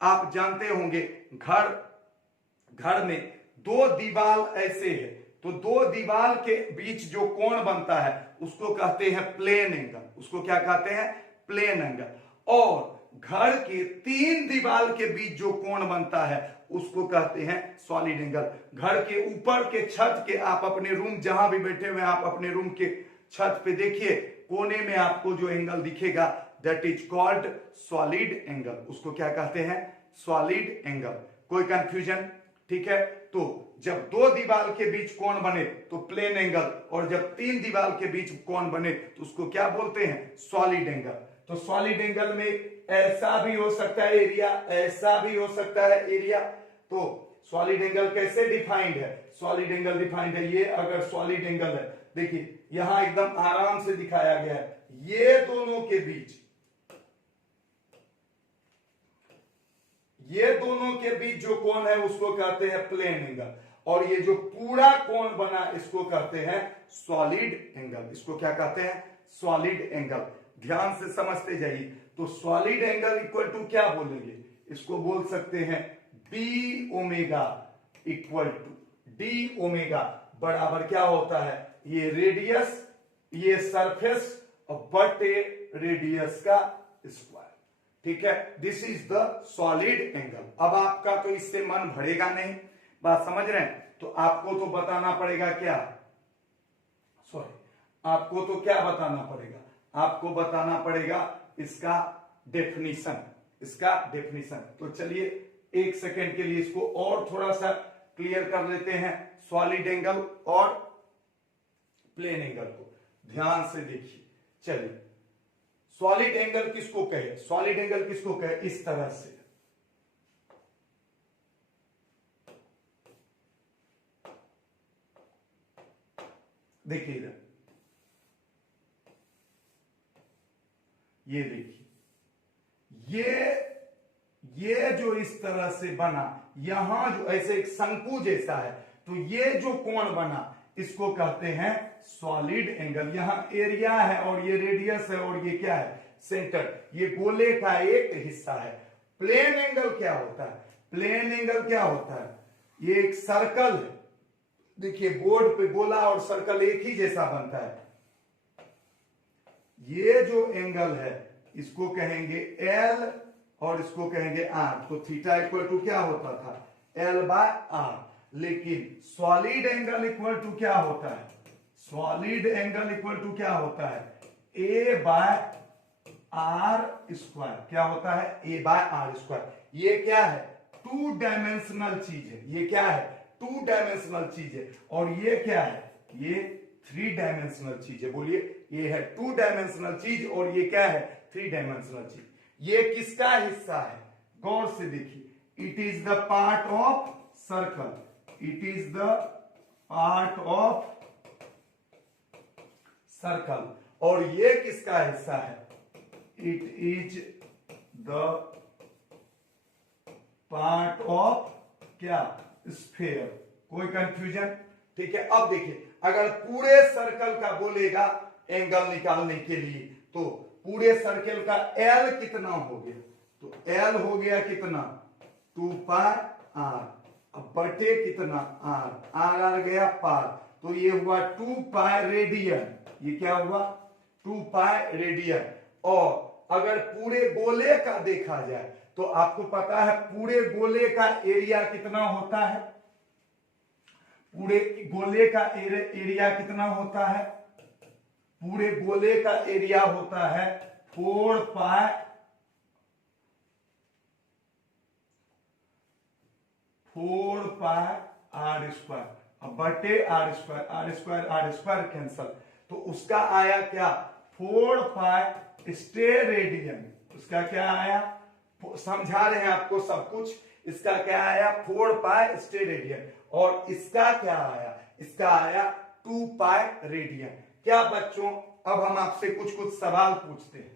आप जानते होंगे, घर में दो दीवार ऐसे है, तो दो दीवार के बीच जो कोण बनता है उसको कहते हैं प्लेन एंगल। उसको क्या कहते हैं? Plane angle. और घर के तीन दीवार के बीच जो कोण बनता है उसको कहते हैं सॉलिड एंगल। घर के ऊपर के छत के, आप अपने रूम जहां भी बैठे हुए, आप अपने रूम के छत पे देखिए, कोने में आपको जो एंगल दिखेगा, that is called solid angle. उसको क्या कहते हैं? Solid angle. कोई कंफ्यूजन? ठीक है। तो जब दो दीवार के बीच कोण बने तो प्लेन एंगल, और जब तीन दीवार के बीच कोण बने तो उसको क्या बोलते हैं? Solid angle. तो सॉलिड एंगल में ऐसा भी हो सकता है एरिया, ऐसा भी हो सकता है एरिया। तो सॉलिड एंगल कैसे डिफाइंड है? सॉलिड एंगल डिफाइंड है, ये अगर सॉलिड एंगल है, देखिए यहां एकदम आराम से दिखाया गया है, ये दोनों के बीच, ये दोनों के बीच जो कोण है उसको कहते हैं प्लेन एंगल। और ये जो पूरा कोण बना इसको कहते हैं सॉलिड एंगल। इसको क्या कहते हैं? Solid angle. ध्यान से समझते जाइए। तो सॉलिड एंगल इक्वल टू क्या बोलेंगे? इसको बोल सकते हैं b omega equal to d omega बराबर क्या होता है? ये रेडियस, ये सरफेस बटे रेडियस का स्क्वायर। ठीक है, this is the solid angle. अब आपका तो इससे मन भरेगा नहीं, बात समझ रहे हैं? तो आपको तो बताना पड़ेगा क्या? आपको तो क्या बताना पड़ेगा? आपको बताना पड़ेगा इसका डेफिनीशन, इसका डेफिनीशन। तो चलिए एक सेकेंड के लिए इसको और थोड़ा सा क्लियर कर लेते हैं, सॉलिड एंगल और प्लेन एंगल को। ध्यान से देखिए, चलिए सॉलिड एंगल किसको कहे? सॉलिड एंगल किसको कहे? इस तरह से देखिए इधर, ये देखिए, ये जो इस तरह से बना, यहां जो ऐसे एक शंकु जैसा है, तो ये जो कोण बना इसको कहते हैं सॉलिड एंगल। यहां एरिया है और ये रेडियस है और ये क्या है? सेंटर। ये गोले का एक हिस्सा है। प्लेन एंगल क्या होता है? प्लेन एंगल क्या होता है? ये एक सर्कल है। देखिए बोर्ड पे गोला और सर्कल एक ही जैसा बनता है। ये जो एंगल है इसको कहेंगे एल और इसको कहेंगे आर। तो थीटा इक्वल टू क्या होता था? L by r. लेकिन सॉलिड एंगल इक्वल टू क्या होता है? सॉलिड एंगल इक्वल टू क्या होता है? ए बाय आर स्क्वायर। क्या होता है? ए बाय आर स्क्वायर। ये क्या है? टू डायमेंशनल चीज है। ये क्या है? टू डायमेंशनल चीज है। और ये क्या है? ये थ्री डायमेंशनल चीज है। बोलिए, ये है टू डायमेंशनल चीज और ये क्या है? थ्री डायमेंशनल चीज। ये किसका हिस्सा है? गौर से देखिए, it is the part of circle. It is the part of circle. और ये किसका हिस्सा है? It is the part of क्या? स्फीयर। कोई कंफ्यूजन? ठीक है। अब देखिए, अगर पूरे सर्कल का बोलेगा एंगल निकालने के लिए, तो पूरे सर्कल का एल कितना हो गया? तो एल हो गया कितना? 2 पाई आर। अब बटे कितना? आर। आर आ गया पार, तो ये हुआ 2 पाई रेडियन। ये क्या हुआ? 2 पाई रेडियन। और अगर पूरे गोले का देखा जाए तो आपको पता है पूरे गोले का एरिया कितना होता है? पूरे गोले का एरिया कितना होता है? पूरे गोले का एरिया होता है 4 पाई आर स्क्वायर, अब बटे आर स्क्वायर कैंसल, तो उसका आया क्या? 4 पाई स्टेयर रेडियन। उसका क्या आया? समझा रहे हैं आपको सब कुछ। इसका क्या आया? 4 पाई स्टेयर रेडियन। और इसका क्या आया? इसका आया 2 पाई रेडियन। क्या बच्चों, अब हम आपसे कुछ कुछ सवाल पूछते हैं।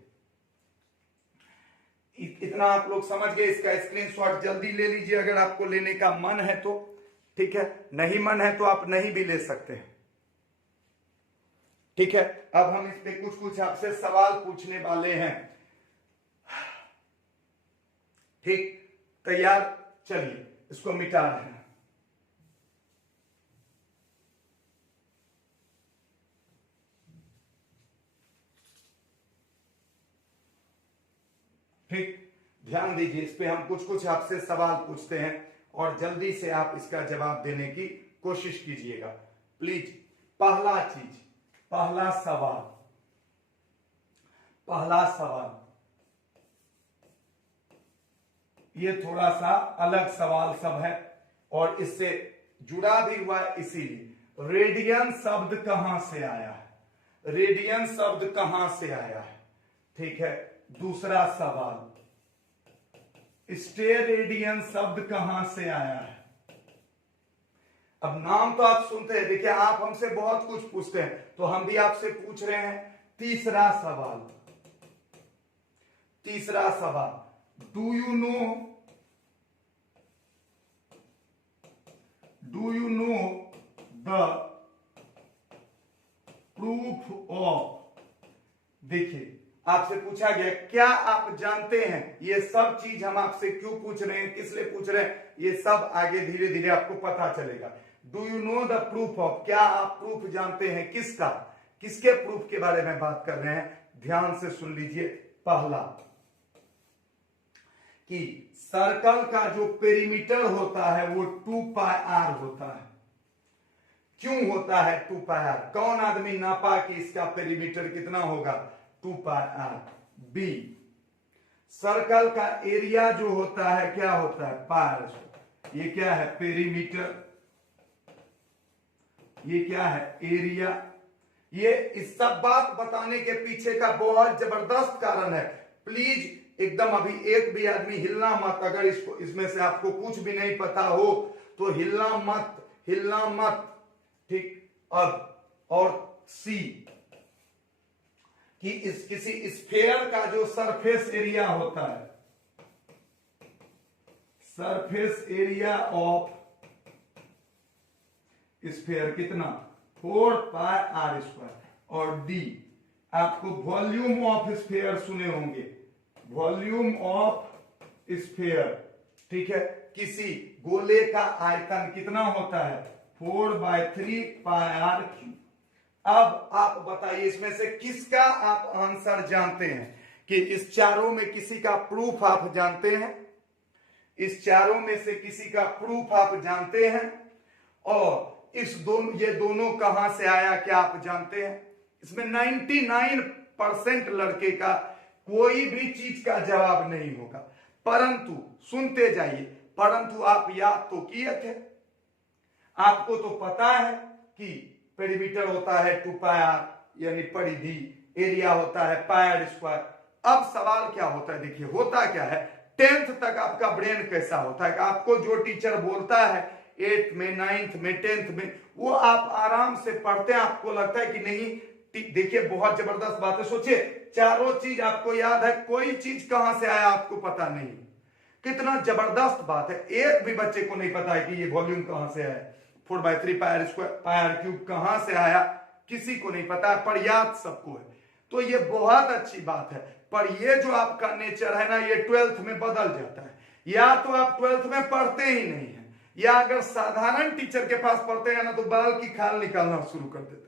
इतना आप लोग समझ गए। इसका स्क्रीनशॉट जल्दी ले लीजिए अगर आपको लेने का मन है तो, ठीक है, नहीं मन है तो आप नहीं भी ले सकते हैं, ठीक है। अब हम इस पे कुछ कुछ आपसे सवाल पूछने वाले हैं, ठीक, तैयार? चलिए इसको मिटा रहे हैं। ठीक, ध्यान दीजिए, इस पे हम कुछ कुछ आपसे सवाल पूछते हैं और जल्दी से आप इसका जवाब देने की कोशिश कीजिएगा प्लीज। पहला सवाल, ये थोड़ा सा अलग सवाल सब है और इससे जुड़ा भी हुआ है, इसीलिए रेडियन शब्द कहां से आया है? रेडियन शब्द कहां से आया है? ठीक है। दूसरा सवाल, स्टेरेडियन शब्द कहां से आया है? अब नाम तो आप सुनते हैं, देखिए आप हमसे बहुत कुछ पूछते हैं तो हम भी आपसे पूछ रहे हैं। तीसरा सवाल, do you know the proof of, देखिए आपसे पूछा गया क्या आप जानते हैं? ये सब चीज हम आपसे क्यों पूछ रहे हैं, किस लिए पूछ रहे हैं, ये सब आगे धीरे धीरे आपको पता चलेगा। Do you know the proof of, क्या आप प्रूफ जानते हैं? किसका? किसके प्रूफ के बारे में बात कर रहे हैं? ध्यान से सुन लीजिए। पहला, कि सर्कल का जो पेरीमीटर होता है वो 2 पाई आर होता है। क्यों होता है 2 पाई आर? कौन आदमी नापा कि इसका पेरीमीटर कितना होगा? 2 पाई आर। बी, सर्कल का एरिया जो होता है क्या होता है? पाई। ये क्या है? पेरीमीटर। ये क्या है? एरिया। ये इस सब बात बताने के पीछे का बहुत जबरदस्त कारण है। प्लीज एकदम अभी एक भी आदमी हिलना मत। अगर इसमें से आपको कुछ भी नहीं पता हो तो हिलना मत, ठीक। अब और सी, कि किसी स्फेयर का जो सरफेस एरिया होता है, सरफेस एरिया ऑफ स्फेयर कितना? 4 पाई आर स्क्वायर। और डी, आपको वॉल्यूम ऑफ स्फेयर सुने होंगे, वॉल्यूम ऑफ स्फेयर, ठीक है। किसी गोले का आयतन कितना होता है? 4/3 पाई आर क्यूब। अब आप बताइए इसमें से किसका आप आंसर जानते हैं? कि इस चारों में किसी का प्रूफ आप जानते हैं? इस चारों में से किसी का प्रूफ आप जानते हैं? और ये दोनों कहां से आया क्या आप जानते हैं? इसमें 99% लड़के का कोई भी चीज का जवाब नहीं होगा, परंतु सुनते जाइए। परंतु आप याद तो किए थे, आपको तो पता है कि पेरीमीटर होता है 2 पाई आर, यानी परिधि, एरिया होता है पाई आर स्क्वायर। अब सवाल क्या होता है? देखिए होता क्या है, 10th तक आपका ब्रेन कैसा होता है? आपको जो टीचर बोलता है 8th में, 9th में, 10th में, वो आप आराम से पढ़ते हैं, आपको लगता है कि नहीं। देखिए बहुत जबरदस्त बात है। सोचिए चारों चीज आपको याद है, कोई चीज कहां से आया आपको पता नहीं। कितना जबरदस्त बात है। एक भी बच्चे को नहीं पता है कि ये वॉल्यूम कहां से आया, 4/3 pi r square, pi r cube कहां से आया, किसी को नहीं पता है, पर याद सबको है। तो ये बहुत अच्छी बात है। पर ये जो आपका नेचर है ना, ये 12th में बदल जाता है। या तो आप 12th में पढ़ते ही नहीं है, या अगर साधारण टीचर के पास पढ़ते हैं ना तो बाल की खाल निकालना शुरू कर देते हैं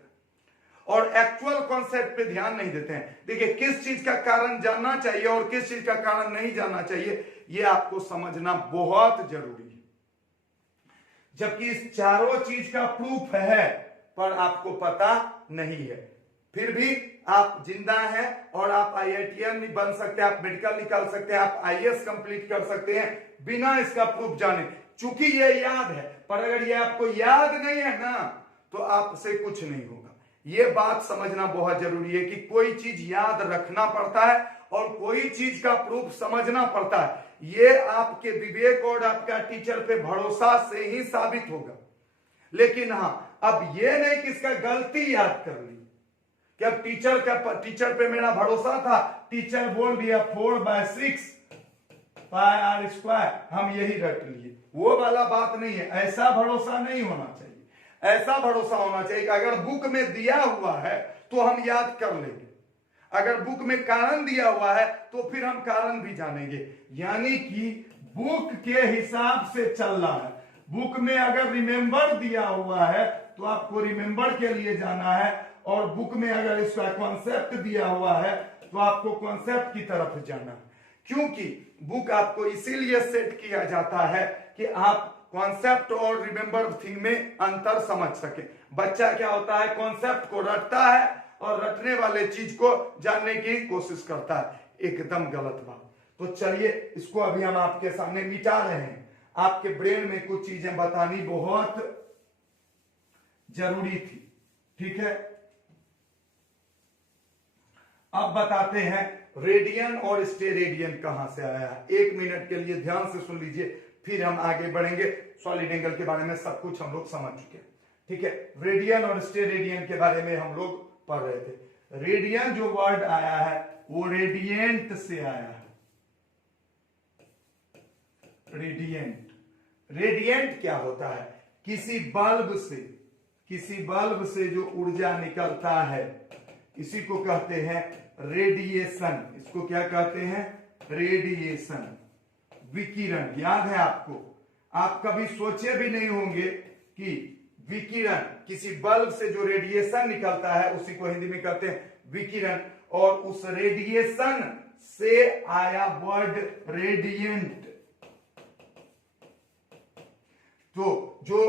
और एक्चुअल कॉन्सेप्ट पे ध्यान नहीं देते हैं। देखिए किस चीज का कारण जानना चाहिए और किस चीज का कारण नहीं जानना चाहिए, ये आपको समझना बहुत जरूरी है। जबकि इस चारों चीज का प्रूफ है पर आपको पता नहीं है, फिर भी आप जिंदा हैं और आप IITian भी बन सकते हैं, आप मेडिकल निकाल सकते हैं, आप IAS कंप्लीट कर सकते हैं बिना इसका प्रूफ जाने। चूंकि ये याद है, पर अगर ये आपको याद नहीं है ना तो आपसे कुछ नहीं होगा। ये बात समझना बहुत जरूरी है कि कोई चीज याद रखना पड़ता है और कोई चीज का प्रूफ समझना पड़ता है। ये आपके विवेक और आपका टीचर पे भरोसा से ही साबित होगा। लेकिन हाँ, अब ये नहीं कि इसका गलती याद कर ली कि अब टीचर पे मेरा भरोसा था, टीचर बोल दिया 4/6 पाई आर स्क्वायर, हम यही रट लिए। वो वाला बात नहीं है, ऐसा भरोसा नहीं होना चाहिए। ऐसा भरोसा होना चाहिए कि अगर बुक में दिया हुआ है तो हम याद कर लेंगे, अगर बुक में कारण दिया हुआ है तो फिर हम कारण भी जानेंगे। यानी कि बुक के हिसाब से चलना है। बुक में अगर रिमेंबर दिया हुआ है तो आपको रिमेंबर के लिए जाना है, और बुक में अगर इसका कॉन्सेप्ट दिया हुआ है तो आपको कॉन्सेप्ट की तरफ जाना है। क्योंकि बुक आपको इसीलिए सेट किया जाता है कि आप कॉन्सेप्ट और रिमेंबर थिंग में अंतर समझ सके। बच्चा क्या होता है, कॉन्सेप्ट को रटता है और रटने वाले चीज को जानने की कोशिश करता है। एकदम गलत बात। तो चलिए इसको अभी हम आपके सामने मिटा रहे हैं। आपके ब्रेन में कुछ चीजें बतानी बहुत जरूरी थी, ठीक है। अब बताते हैं रेडियन और स्टेरेडियन कहां से आया है। 1 मिनट के लिए ध्यान से सुन लीजिए, फिर हम आगे बढ़ेंगे। सॉलिड एंगल के बारे में सब कुछ हम लोग समझ चुके हैं, ठीक है। रेडियन और स्टेरेडियन के बारे में हम लोग पढ़ रहे थे। रेडियन जो वर्ड आया है वो रेडियंट से आया है। रेडियंट, रेडियंट क्या होता है, किसी बल्ब से जो ऊर्जा निकलता है इसी को कहते हैं रेडिएशन। इसको क्या कहते हैं, रेडिएशन, विकिरण। याद है आपको, आप कभी सोचे भी नहीं होंगे कि विकिरण, किसी बल्ब से जो रेडिएशन निकलता है उसी को हिंदी में कहते हैं विकिरण, और उस रेडिएशन से आया वर्ड रेडियंट। तो जो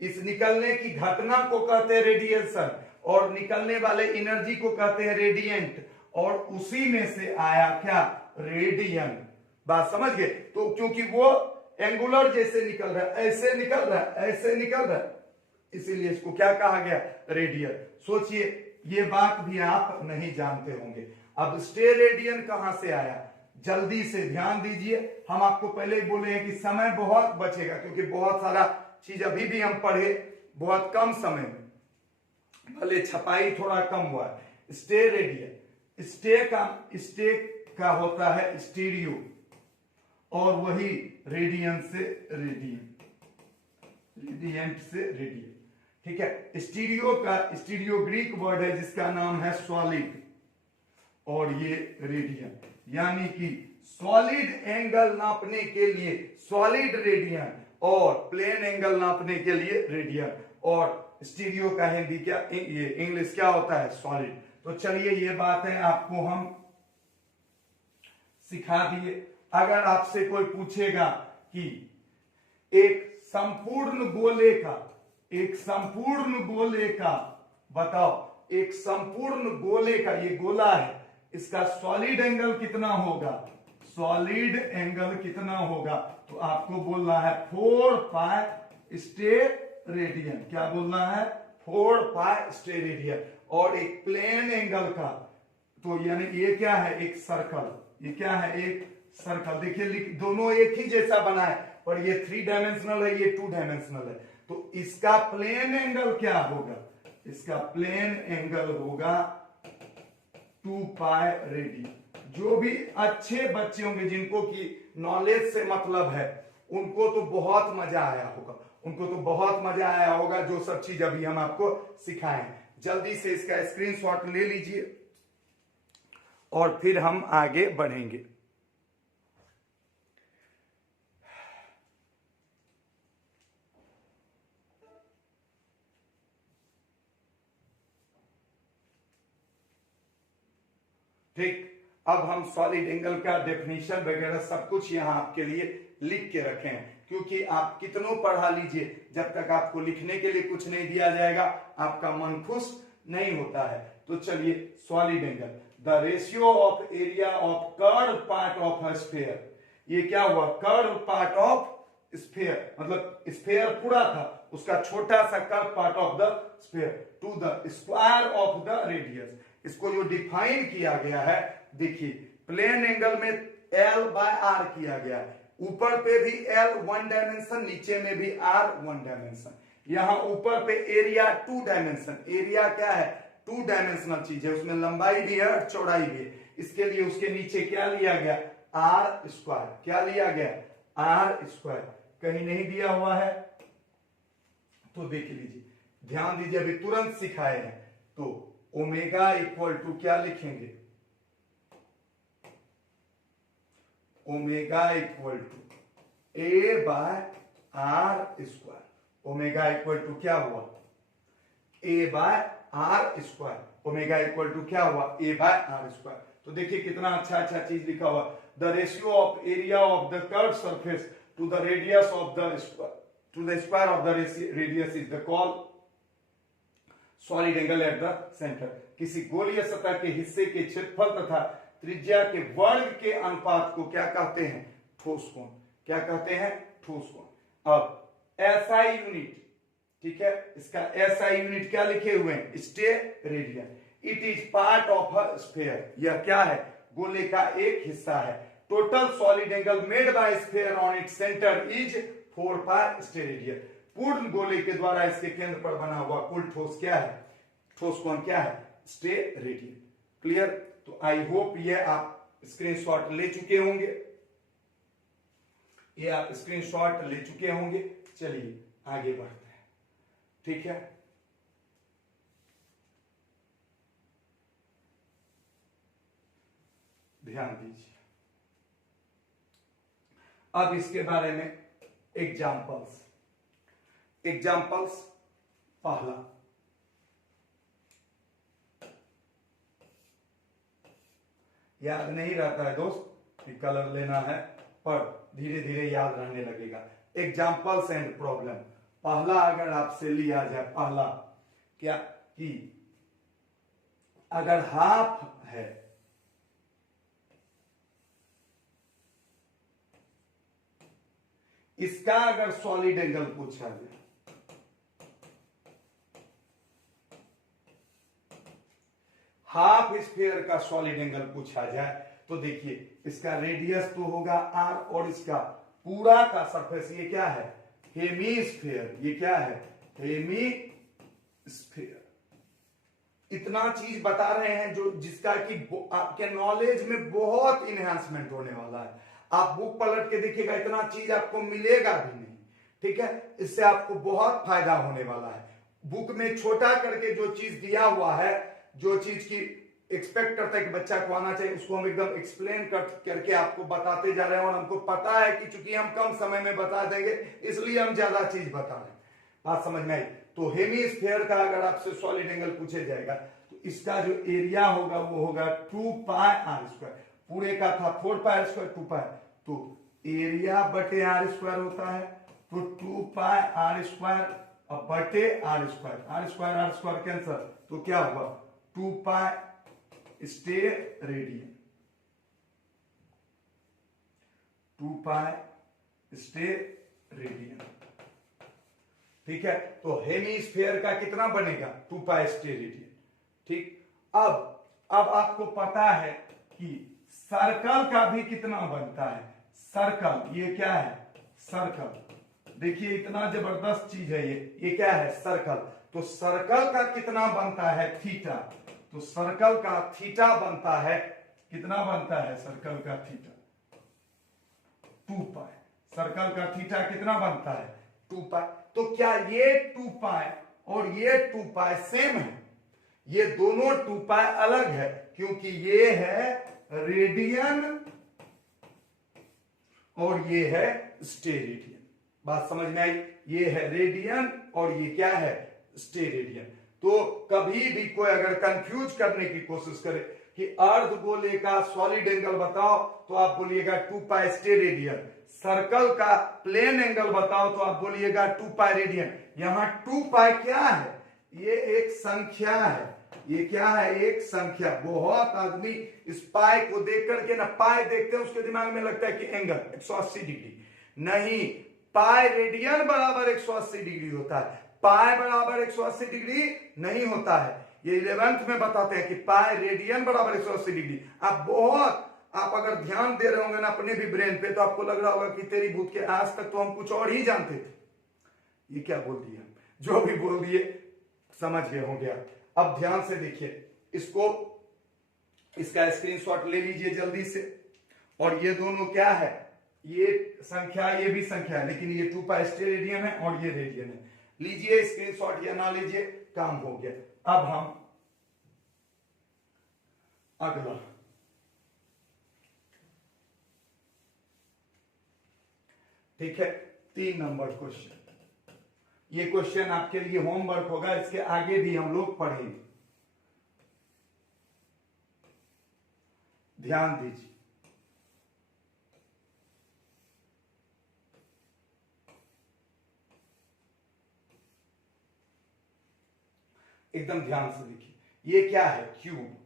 इस निकलने की घटना को कहते हैं रेडिएशन, और निकलने वाले एनर्जी को कहते हैं रेडियंट, और उसी में से आया क्या, रेडियन। बात समझ गए। तो क्योंकि वो एंगुलर जैसे निकल रहा है, ऐसे निकल रहा है, ऐसे निकल रहा है, इसीलिए इसको क्या कहा गया, रेडियन। सोचिए, ये बात भी आप नहीं जानते होंगे। अब स्टेरेडियन कहां से आया, जल्दी से ध्यान दीजिए। हम आपको पहले ही बोले हैं कि समय बहुत बचेगा, क्योंकि बहुत सारा चीज अभी भी हम पढ़े बहुत कम समय में, भले छपाई थोड़ा कम हुआ है। स्टेरेडियन, स्टे का होता है स्टीरियो, और वही रेडियन से रेडियन, रेडियंट से रेडियन, ठीक है। स्टीरियो ग्रीक वर्ड है जिसका नाम है सॉलिड, और ये रेडियन। यानी कि सॉलिड एंगल नापने के लिए सॉलिड रेडियन, और प्लेन एंगल नापने के लिए रेडियन, और स्टीरियो का हिंदी क्या, ये इंग्लिश क्या होता है, सॉलिड। तो चलिए ये बात है आपको हम सिखा दिए। अगर आपसे कोई पूछेगा कि एक संपूर्ण गोले का बताओ, एक संपूर्ण गोले का, ये गोला है, इसका सॉलिड एंगल कितना होगा, सॉलिड एंगल कितना होगा, तो आपको बोलना है 4 पाई स्टेरेडियन। क्या बोलना है, 4 पाई स्टेरेडियन। और एक प्लेन एंगल का, तो यानी ये क्या है, एक सर्कल, ये क्या है, एक सर्कल। देखिए दोनों एक ही जैसा बना है, पर ये 3 डायमेंशनल है, ये 2 डायमेंशनल है। तो इसका प्लेन एंगल क्या होगा, इसका प्लेन एंगल होगा 2 पाई रेडियन। जो भी अच्छे बच्चे होंगे जिनको की नॉलेज से मतलब है, उनको तो बहुत मजा आया होगा, उनको तो बहुत मजा आया होगा जो सब चीज अभी हम आपको सिखाएं। जल्दी से इसका स्क्रीनशॉट ले लीजिए और फिर हम आगे बढ़ेंगे। ठीक, अब हम सॉलिड एंगल का डेफिनेशन वगैरह सब कुछ यहाँ आपके लिए लिख के रखे हैं, क्योंकि आप कितनों पढ़ा लीजिए, जब तक आपको लिखने के लिए कुछ नहीं दिया जाएगा आपका मन खुश नहीं होता है। तो चलिए, solid angle, the ratio of area of curve part of a sphere. ये क्या हुआ, कर्व पार्ट ऑफ स्फीयर, मतलब स्फीयर पूरा था, उसका छोटा सा curve part of the sphere to the square of the radius. इसको जो डिफाइन किया गया है, देखिए प्लेन एंगल में L/R किया गया है, ऊपर पे भी L 1 डायमेंशन, नीचे में भी R 1 डायमेंशन। यहां ऊपर पे एरिया 2 डायमेंशन, एरिया क्या है, 2 डायमेंशनल चीज है, उसमें लंबाई भी है और चौड़ाई भी है। इसके लिए उसके नीचे क्या लिया गया, R स्क्वायर। क्या लिया गया, R स्क्वायर। कहीं नहीं दिया हुआ है तो देख लीजिए, ध्यान दीजिए, अभी तुरंत सिखाए हैं। तो ओमेगा इक्वल टू क्या लिखेंगे, omega equal to A/R square. Omega equal to क्या हुआ, A/R square. Omega equal to क्या हुआ, A/R स्क्वायर। तो देखिए कितना अच्छा अच्छा चीज लिखा हुआ, the ratio of area of the curve surface to the radius of the square, to the square of the radius is the call solid angle at the centre. किसी गोलीय सतह के हिस्से के क्षेत्रफल तथा त्रिज्या के वर्ग के अनुपात को क्या कहते हैं, ठोस कोण। क्या कहते हैं, ठोस कोण। अब SI यूनिट, ठीक है, इसका SI यूनिट क्या लिखे हुए हैं, steradian. It is part of a sphere, यह क्या है, गोले का एक हिस्सा है। Total solid angle made by sphere on its centre is 4 pi steradian. पूर्ण गोले के द्वारा इसके केंद्र पर बना हुआ कुल ठोस क्या है, ठोस कोण क्या है, स्टेरेडियन। क्लियर। तो आई होप ये आप स्क्रीनशॉट ले चुके होंगे, ये आप स्क्रीनशॉट ले चुके होंगे। चलिए आगे बढ़ते हैं, ठीक है। ध्यान दीजिए, अब इसके बारे में एग्जाम्पल्स। एग्जाम्पल्स पहला, याद नहीं रहता है दोस्त कि कलर लेना है, पर धीरे धीरे याद रहने लगेगा। Examples and problem. पहला अगर आपसे लिया जाए, पहला क्या कि अगर हाफ है, इसका अगर सॉलिड एंगल पूछा जाए, हाफ स्फीयर का सॉलिड एंगल पूछा जाए, तो देखिए इसका रेडियस तो होगा R और इसका पूरा का सरफेस ये क्या है, हेमीस्फीयर। ये क्या है, हेमीस्फीयर। इतना चीज बता रहे हैं जो जिसका कि आपके नॉलेज में बहुत इनहेंसमेंट होने वाला है। आप बुक पलट के देखिएगा, इतना चीज आपको मिलेगा भी नहीं, ठीक है। इससे आपको बहुत फायदा होने वाला है। बुक में छोटा करके जो चीज दिया हुआ है, जो चीज की एक्सपेक्ट करता है कि बच्चा को आना चाहिए, उसको हम एकदम एक्सप्लेन करके आपको बताते जा रहे हैं। और हमको पता है कि चूंकि हम कम समय में बता देंगे, इसलिए हम ज्यादा चीज बता रहे हैं। बात समझ में आई। तो हेमीस्फीयर का अगर आपसे सॉलिड एंगल पूछे जाएगा, तो इसका जो एरिया होगा वो होगा 2 पाई R स्क्वायर। पूरे का था 4 पाई स्क्वायर, 2 पाई, तो एरिया बटे R स्क्वायर होता है। तो 2 पाई R स्क्वायर अब बटे R square, R square cancer, तो क्या हुआ 2 पाई स्टेरेडियन। 2 पाई स्टेरेडियन, ठीक है। तो हेमीस्फीयर का कितना बनेगा, 2 पाई स्टेरेडियन, ठीक। अब आपको पता है कि सर्कल का भी कितना बनता है। सर्कल, ये क्या है, सर्कल। देखिए इतना जबरदस्त चीज है ये क्या है, सर्कल। तो सर्कल का कितना बनता है, थीटा। तो सर्कल का थीटा बनता है, कितना बनता है सर्कल का थीटा, 2 पाई। सर्कल का थीटा कितना बनता है, 2 पाई। तो क्या ये 2 पाई और ये 2 पाई सेम है? ये दोनों 2 पाई अलग है, क्योंकि ये है रेडियन और ये है स्टेरेडियन। बात समझ में आई। ये है रेडियन और ये क्या है, स्टेरेडियन। तो कभी भी कोई अगर कंफ्यूज करने की कोशिश करे कि अर्धगोले का सॉलिड एंगल बताओ तो आप बोलिएगा 2 पाई स्टेरेडियन। सर्कल का प्लेन एंगल बताओ तो आप बोलिएगा 2 पाई रेडियन। यहां 2 पाई क्या है? ये एक संख्या है। ये क्या है? एक संख्या। बहुत आदमी इस पाई को देख करके ना, पाई देखते हैं उसके दिमाग में लगता है कि एंगल 180 डिग्री। नहीं, पाई रेडियन बराबर 180 डिग्री होता है, पाई बराबर 180 डिग्री नहीं होता है। ये 11th में बताते हैं कि पाई रेडियन बराबर 180 डिग्री। आप अगर ध्यान दे रहे होंगे ना अपने भी ब्रेन पे, तो आपको लग रहा होगा कि तेरी भूत के, आज तक तो हम कुछ और ही जानते थे, ये क्या बोल दिया। जो भी बोल दिए समझ गए होंगे आप। अब ध्यान से देखिए इसको, इसका स्क्रीनशॉट ले लीजिए जल्दी से। और ये दोनों क्या है? ये संख्या, ये भी संख्या है, लेकिन ये 2 पाई स्टेरेडियन है और ये रेडियन है। लीजिए स्क्रीनशॉट या ना लीजिए, काम हो गया। अब हम अगला, ठीक है, 3 नंबर क्वेश्चन। ये क्वेश्चन आपके लिए होमवर्क होगा, इसके आगे भी हम लोग पढ़ेंगे, ध्यान दीजिए। एकदम ध्यान से देखिए। ये क्या है? क्यूब।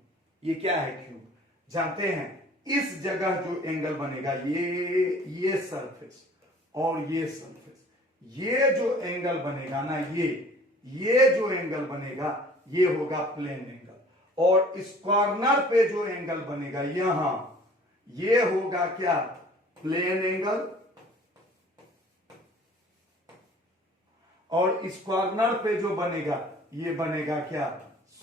ये क्या है? क्यूब। जानते हैं इस जगह जो एंगल बनेगा, ये सरफेस और ये सरफेस, ये जो एंगल बनेगा ना, ये जो एंगल बनेगा ये होगा प्लेन एंगल। और इस कॉर्नर पे जो एंगल बनेगा यहां, ये होगा क्या? Plane angle. और इस कॉर्नर पे जो बनेगा ये बनेगा क्या?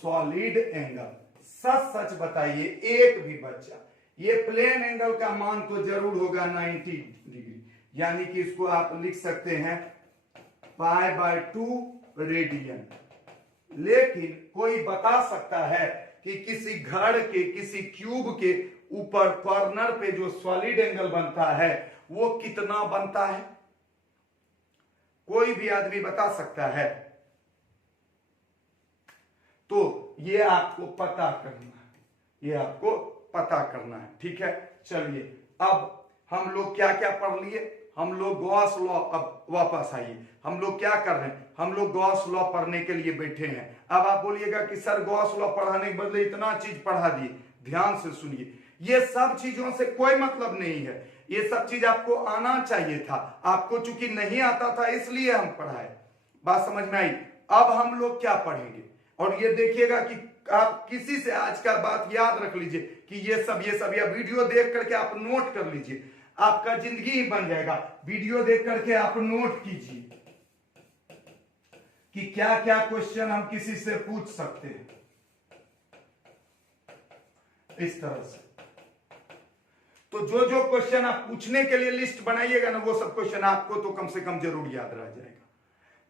Solid angle. सच सच बताइए, एक भी बच्चा, ये प्लेन एंगल का मान तो जरूर होगा 90 डिग्री, यानी कि इसको आप लिख सकते हैं π/2 रेडियन। लेकिन कोई बता सकता है कि किसी घर के, किसी क्यूब के ऊपर कॉर्नर पे जो सॉलिड एंगल बनता है वो कितना बनता है? कोई भी आदमी बता सकता है? तो ये आपको पता करना है, ये आपको पता करना है, ठीक है। चलिए अब हम लोग क्या क्या पढ़ लिए? हम लोग गॉस लॉ, अब वापस आइए, हम लोग क्या कर रहे हैं? हम लोग गॉस लॉ पढ़ने के लिए बैठे हैं। अब आप बोलिएगा कि सर गॉस लॉ पढ़ाने के बदले इतना चीज पढ़ा दिए। ध्यान से सुनिए, ये सब चीजों से कोई मतलब नहीं है, ये सब चीज आपको आना चाहिए था, आपको चूंकि नहीं आता था इसलिए हम पढ़ाए। बात समझ में आई? अब हम लोग क्या पढ़ेंगे? और ये देखिएगा कि आप किसी से आज का बात याद रख लीजिए कि ये सब या वीडियो देख करके आप नोट कर लीजिए, आपका जिंदगी ही बन जाएगा। वीडियो देख करके आप नोट कीजिए कि क्या क्या क्वेश्चन हम किसी से पूछ सकते हैं, इस तरह से। तो जो जो क्वेश्चन आप पूछने के लिए लिस्ट बनाइएगा ना, वो सब क्वेश्चन आपको तो कम से कम जरूर याद रह जाएगा।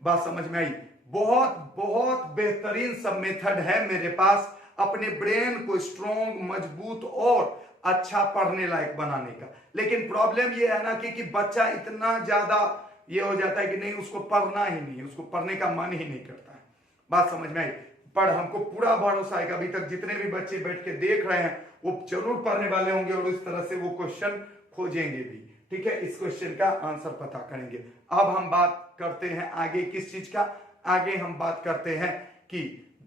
बात समझ में आई? बहुत बहुत बेहतरीन सब मेथड है मेरे पास अपने ब्रेन को स्ट्रॉन्ग, मजबूत और अच्छा पढ़ने लायक बनाने का। लेकिन प्रॉब्लम ये है ना कि बच्चा इतना ज्यादा ये हो जाता है कि नहीं, उसको पढ़ना ही नहीं, उसको पढ़ने का मन ही नहीं करता है। बात समझ में आई? पर हमको पूरा भरोसा है कि अभी तक जितने भी बच्चे बैठ के देख रहे हैं वो जरूर पढ़ने वाले होंगे और इस तरह से वो क्वेश्चन खोजेंगे भी, ठीक है। इस क्वेश्चन का आंसर पता करेंगे। अब हम बात करते हैं आगे किस चीज का? आगे हम बात करते हैं कि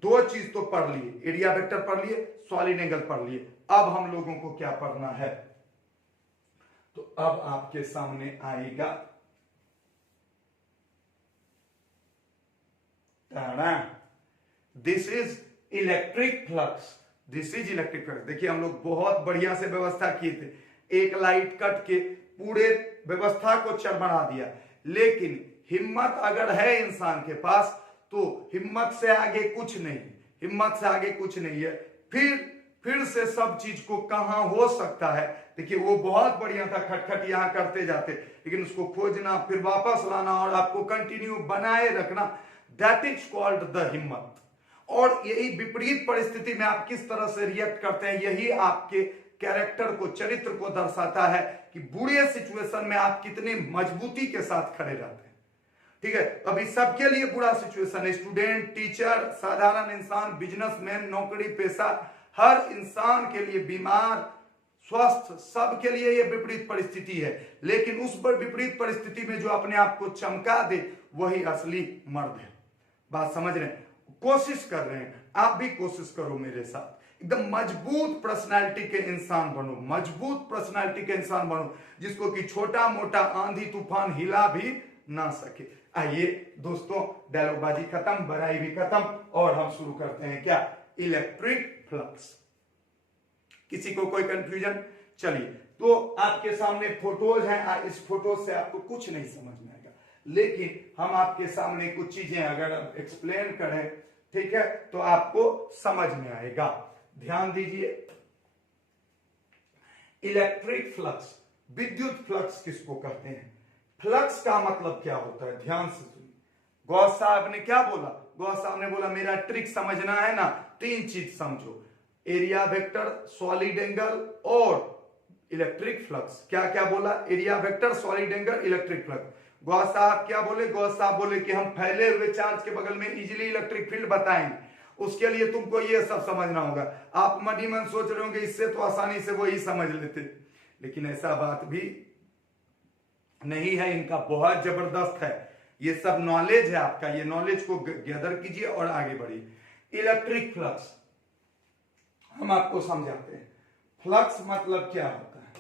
दो चीज तो पढ़ लिए, एरिया वेक्टर पढ़ लिए, सॉलिड एंगल पढ़ लिए। अब हम लोगों को क्या पढ़ना है? तो अब आपके सामने आएगा this is electric flux, this is electric flux. देखिए हम लोग बहुत बढ़िया से व्यवस्था किए थे, एक लाइट कट के पूरे व्यवस्था को चरमरा दिया। लेकिन हिम्मत अगर है इंसान के पास तो हिम्मत से आगे कुछ नहीं, हिम्मत से आगे कुछ नहीं है। फिर से सब चीज को कहां हो सकता है? देखिए वो बहुत बढ़िया था, खटखट यहां करते जाते, लेकिन उसको खोजना, फिर वापस लाना और आपको कंटिन्यू बनाए रखना, दैट इज कॉल्ड द हिम्मत। और यही विपरीत परिस्थिति में आप किस तरह से रिएक्ट करते हैं, यही आपके कैरेक्टर को, चरित्र को दर्शाता है कि बुरे सिचुएशन में आप कितने मजबूती के साथ खड़े रहते हैं, ठीक है। अभी सबके लिए बुरा सिचुएशन है, स्टूडेंट, टीचर, साधारण इंसान, बिजनेसमैन, नौकरी पेशा, हर इंसान के लिए, बीमार स्वस्थ सबके लिए ये विपरीत परिस्थिति है, लेकिन उस पर विपरीत परिस्थिति में जो अपने आप को चमका दे वही असली मर्द है। बात समझ रहे हैं? कोशिश कर रहे हैं, आप भी कोशिश करो मेरे साथ, एकदम मजबूत पर्सनालिटी के इंसान बनो, मजबूत पर्सनालिटी के इंसान बनो, जिसको कि छोटा मोटा आंधी तूफान हिला भी ना सके। आइए दोस्तों, डायलॉगबाजी खत्म, बड़ाई भी खत्म, और हम शुरू करते हैं क्या, इलेक्ट्रिक फ्लक्स। किसी को कोई कंफ्यूजन? चलिए, तो आपके सामने फोटोज हैं, इस फोटो से आपको कुछ नहीं समझ में आएगा, लेकिन हम आपके सामने कुछ चीजें अगर आप एक्सप्लेन करें, ठीक है, तो आपको समझ में आएगा। ध्यान दीजिए, इलेक्ट्रिक फ्लक्स, विद्युत फ्लक्स किसको कहते हैं? फ्लक्स का मतलब क्या होता है? ध्यान से सुनिए। गॉस साहब ने क्या बोला? गॉस साहब ने बोला मेरा ट्रिक समझना है ना, 3 चीज समझो, एरिया वेक्टर, सॉलिड एंगल और इलेक्ट्रिक फ्लक्स। क्या क्या बोला? Area vector, solid angle, electric flux. Gauss साहब क्या बोले? गॉस साहब बोले कि हम फैले हुए चार्ज के बगल में इजीली इलेक्ट्रिक फील्ड बताएंगे, उसके लिए तुमको ये सब समझना होगा। आप मन ही मन सोच रहे होंगे इससे तो आसानी से वो ही समझ लेते, लेकिन ऐसा बात भी नहीं है, इनका बहुत जबरदस्त है। ये सब नॉलेज है आपका, ये नॉलेज को गैदर कीजिए और आगे बढ़िए। इलेक्ट्रिक फ्लक्स हम आपको समझाते हैं। फ्लक्स मतलब क्या होता है?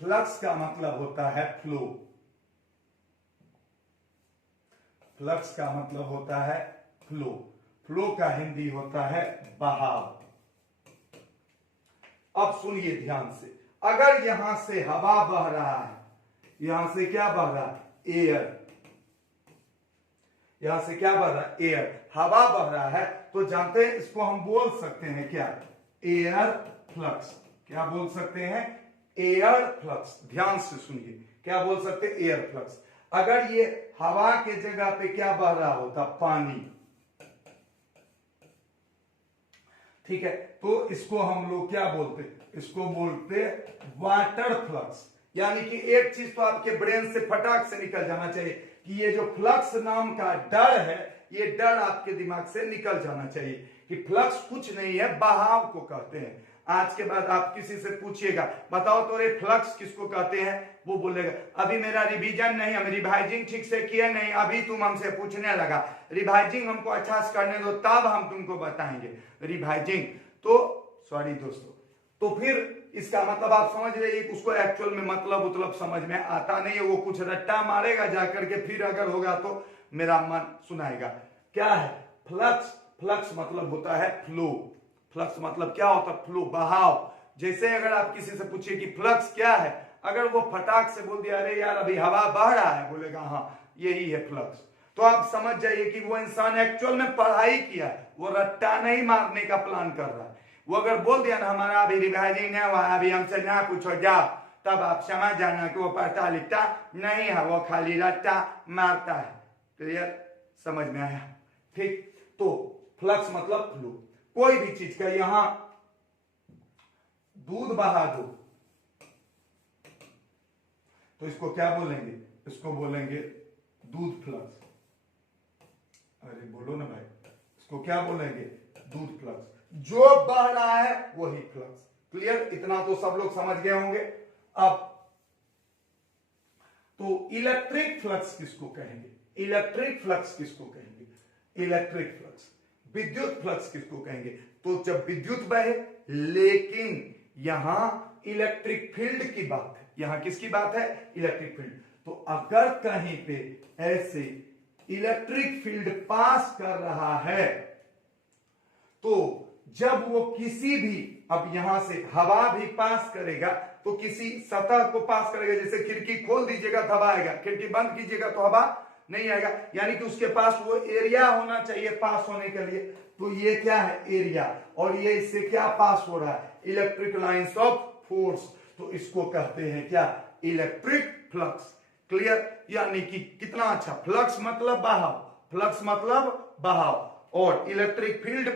फ्लक्स का मतलब होता है फ्लो। फ्लक्स का मतलब होता है फ्लो। फ्लो का हिंदी होता है बहाव। अब सुनिए ध्यान से, अगर यहां से हवा बह रहा है, यहां से क्या बह रहा है? एयर। यहां से क्या बह रहा है? एयर। हवा बह रहा है तो जानते हैं इसको हम बोल सकते हैं क्या? Air flux. क्या बोल सकते हैं? Air flux. ध्यान से सुनिए, क्या बोल सकते हैं? Air flux. अगर ये हवा के जगह पे क्या बह रहा होता? पानी, ठीक है, तो इसको हम लोग क्या बोलते? इसको बोलते वाटर फ्लक्स। यानी कि एक चीज तो आपके ब्रेन से फटाक से निकल जाना चाहिए कि ये जो फ्लक्स नाम का डर है, ये डर आपके दिमाग से निकल जाना चाहिए कि फ्लक्स कुछ नहीं है, बहाव को कहते हैं। आज के बाद आप किसी से पूछिएगा बताओ तो रे फ्लक्स किसको कहते हैं, वो बोलेगा अभी मेरा रिवीजन नहीं, हम रिवाइजिंग ठीक से किया नहीं, अभी तुम हमसे पूछने लगा, रिवाइजिंग हमको अच्छा से करने दो तब हम तुमको बताएंगे रिवाइजिंग। तो सॉरी दोस्तों, तो फिर इसका मतलब आप समझ रहे हैं, उसको एक्चुअल में मतलब समझ में आता नहीं है, वो कुछ रट्टा मारेगा जाकर के, फिर अगर होगा तो मेरा मन सुनाएगा। क्या है फ्लक्स? फ्लक्स मतलब होता है फ्लो। फ्लक्स मतलब क्या होता है? फ्लो, बहाव। जैसे अगर आप किसी से पूछिए कि फ्लक्स क्या है, अगर वो फटाक से बोल दिया अरे यार अभी हवा बह रहा है, बोलेगा हाँ यही है फ्लक्स, तो आप समझ जाइए कि वो इंसान एक्चुअल में पढ़ाई किया है, वो रट्टा नहीं मारने का प्लान कर रहा है। वो अगर बोल दिया ना हमारा अभी रिवाइजिंग नहीं हुआ, अभी हमसे ना पूछो जाओ, तब आप समझ जाना कि वो पढ़ता लिखता नहीं है, वो खाली रट्टा मारता है। क्लियर? समझ में आया? ठीक, तो फ्लक्स मतलब फ्लो। कोई भी चीज का, यहां दूध बहा दो तो इसको क्या बोलेंगे? इसको बोलेंगे दूध फ्लक्स। अरे बोलो ना भाई, इसको क्या बोलेंगे? दूध फ्लक्स। जो बह रहा है वही फ्लक्स। क्लियर? इतना तो सब लोग समझ गए होंगे। अब तो इलेक्ट्रिक फ्लक्स किसको कहेंगे? इलेक्ट्रिक फ्लक्स किसको कहेंगे? Electric flux. विद्युत फ्लक्स किसको कहेंगे? तो जब विद्युत बहे, लेकिन यहां इलेक्ट्रिक फील्ड की बात है। यहां किसकी बात है? Electric field. तो अगर कहीं पे ऐसे इलेक्ट्रिक फील्ड पास कर रहा है, तो जब वो किसी भी, अब यहां से हवा भी पास करेगा तो किसी सतह को पास करेगा, जैसे खिड़की खोल दीजिएगा तो हवा आएगा, खिड़की बंद कीजिएगा तो हवा नहीं आएगा, यानी कि उसके पास वो एरिया होना चाहिए पास होने के लिए। तो ये क्या है? एरिया। और ये इससे क्या पास हो रहा है? Electric lines of force. तो इसको कहते हैं क्या? Electric flux. क्लियर? यानी कि कितना अच्छा, फ्लक्स मतलब बहाव, फ्लक्स मतलब बहाव, और इलेक्ट्रिक फील्ड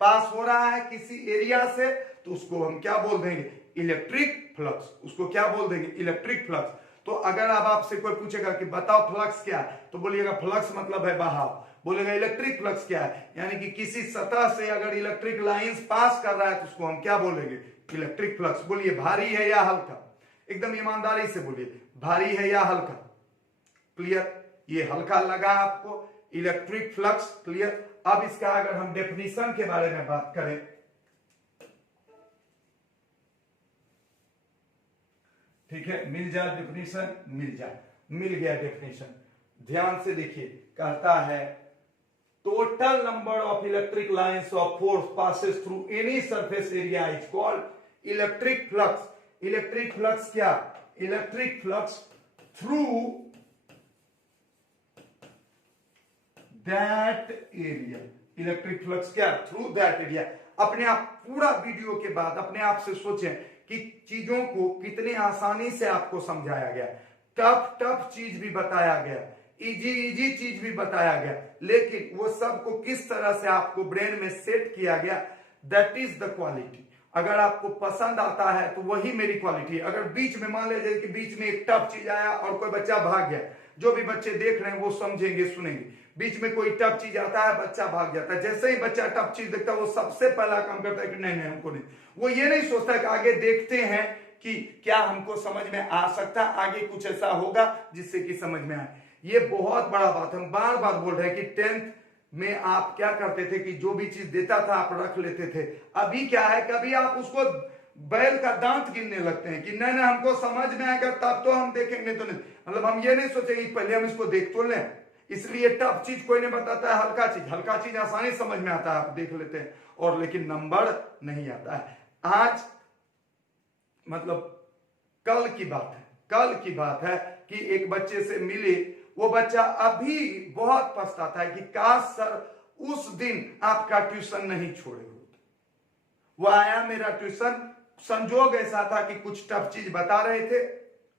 पास हो रहा है किसी एरिया से, तो उसको हम क्या बोल देंगे? Electric flux. उसको क्या बोल देंगे? Electric flux. तो अगर अब आपसे कोई पूछेगा कि बताओ फ्लक्स क्या है, तो बोलिएगा फ्लक्स मतलब है बहाव। बोलेगा इलेक्ट्रिक फ्लक्स क्या है, यानी कि किसी सतह से अगर इलेक्ट्रिक लाइंस पास कर रहा है तो उसको हम क्या बोलेंगे, इलेक्ट्रिक फ्लक्स। बोलिए भारी है या हल्का, एकदम ईमानदारी से बोलिए, भारी है या हल्का। क्लियर, ये हल्का लगा आपको, इलेक्ट्रिक फ्लक्स। क्लियर। अब इसका अगर हम डेफिनेशन के बारे में बात करें, ठीक है, मिल जाए डेफिनेशन, मिल गया डेफिनेशन। ध्यान से देखिए, कहता है total number of electric lines of force passes through any surface area is called electric flux. Electric flux क्या, electric flux through that area. Electric flux क्या, थ्रू दैट एरिया। अपने आप पूरा वीडियो के बाद अपने आप से सोचें कि चीजों को कितने आसानी से आपको समझाया गया, टफ चीज भी बताया गया, इजी चीज भी बताया गया, लेकिन वो सबको किस तरह से आपको ब्रेन में सेट किया गया, दैट इज द क्वालिटी। अगर आपको पसंद आता है तो वही मेरी क्वालिटी है। अगर बीच में मान लीजिए कि बीच में एक टफ चीज आया और कोई बच्चा भाग गया, जो भी बच्चे देख रहे हैं वो समझेंगे सुनेंगे। बीच में कोई टफ चीज आता है, बच्चा भाग जाता है, जैसे ही बच्चा टफ चीज देखता है वो सबसे पहला काम करता है कि नहीं हमको नहीं। वो ये नहीं सोचता है कि आगे देखते हैं कि क्या हमको समझ में आ सकता है, आगे कुछ ऐसा होगा जिससे कि समझ में आए। ये बहुत बड़ा बात हम बार बार बोल रहे हैं कि 10th में आप क्या करते थे कि जो भी चीज देता था आप रख लेते थे। अभी क्या है, कभी आप उसको बैल का दांत गिनने लगते हैं कि नहीं हमको समझ में आएगा तब तो हम देखेंगे, तो नहीं। मतलब हम ये नहीं सोचेंगे पहले हम इसको देख तो लें। इसलिए टफ चीज कोई नहीं बताता है, हल्का चीज आसानी समझ में आता है, आप देख लेते हैं, और लेकिन नंबर नहीं आता है। आज मतलब कल की बात है कि एक बच्चे से मिले, वो बच्चा अभी बहुत पछताता है कि काश सर उस दिन आपका ट्यूशन नहीं छोड़े होते। वो आया मेरा ट्यूशन, संजोग ऐसा था कि कुछ टफ चीज बता रहे थे,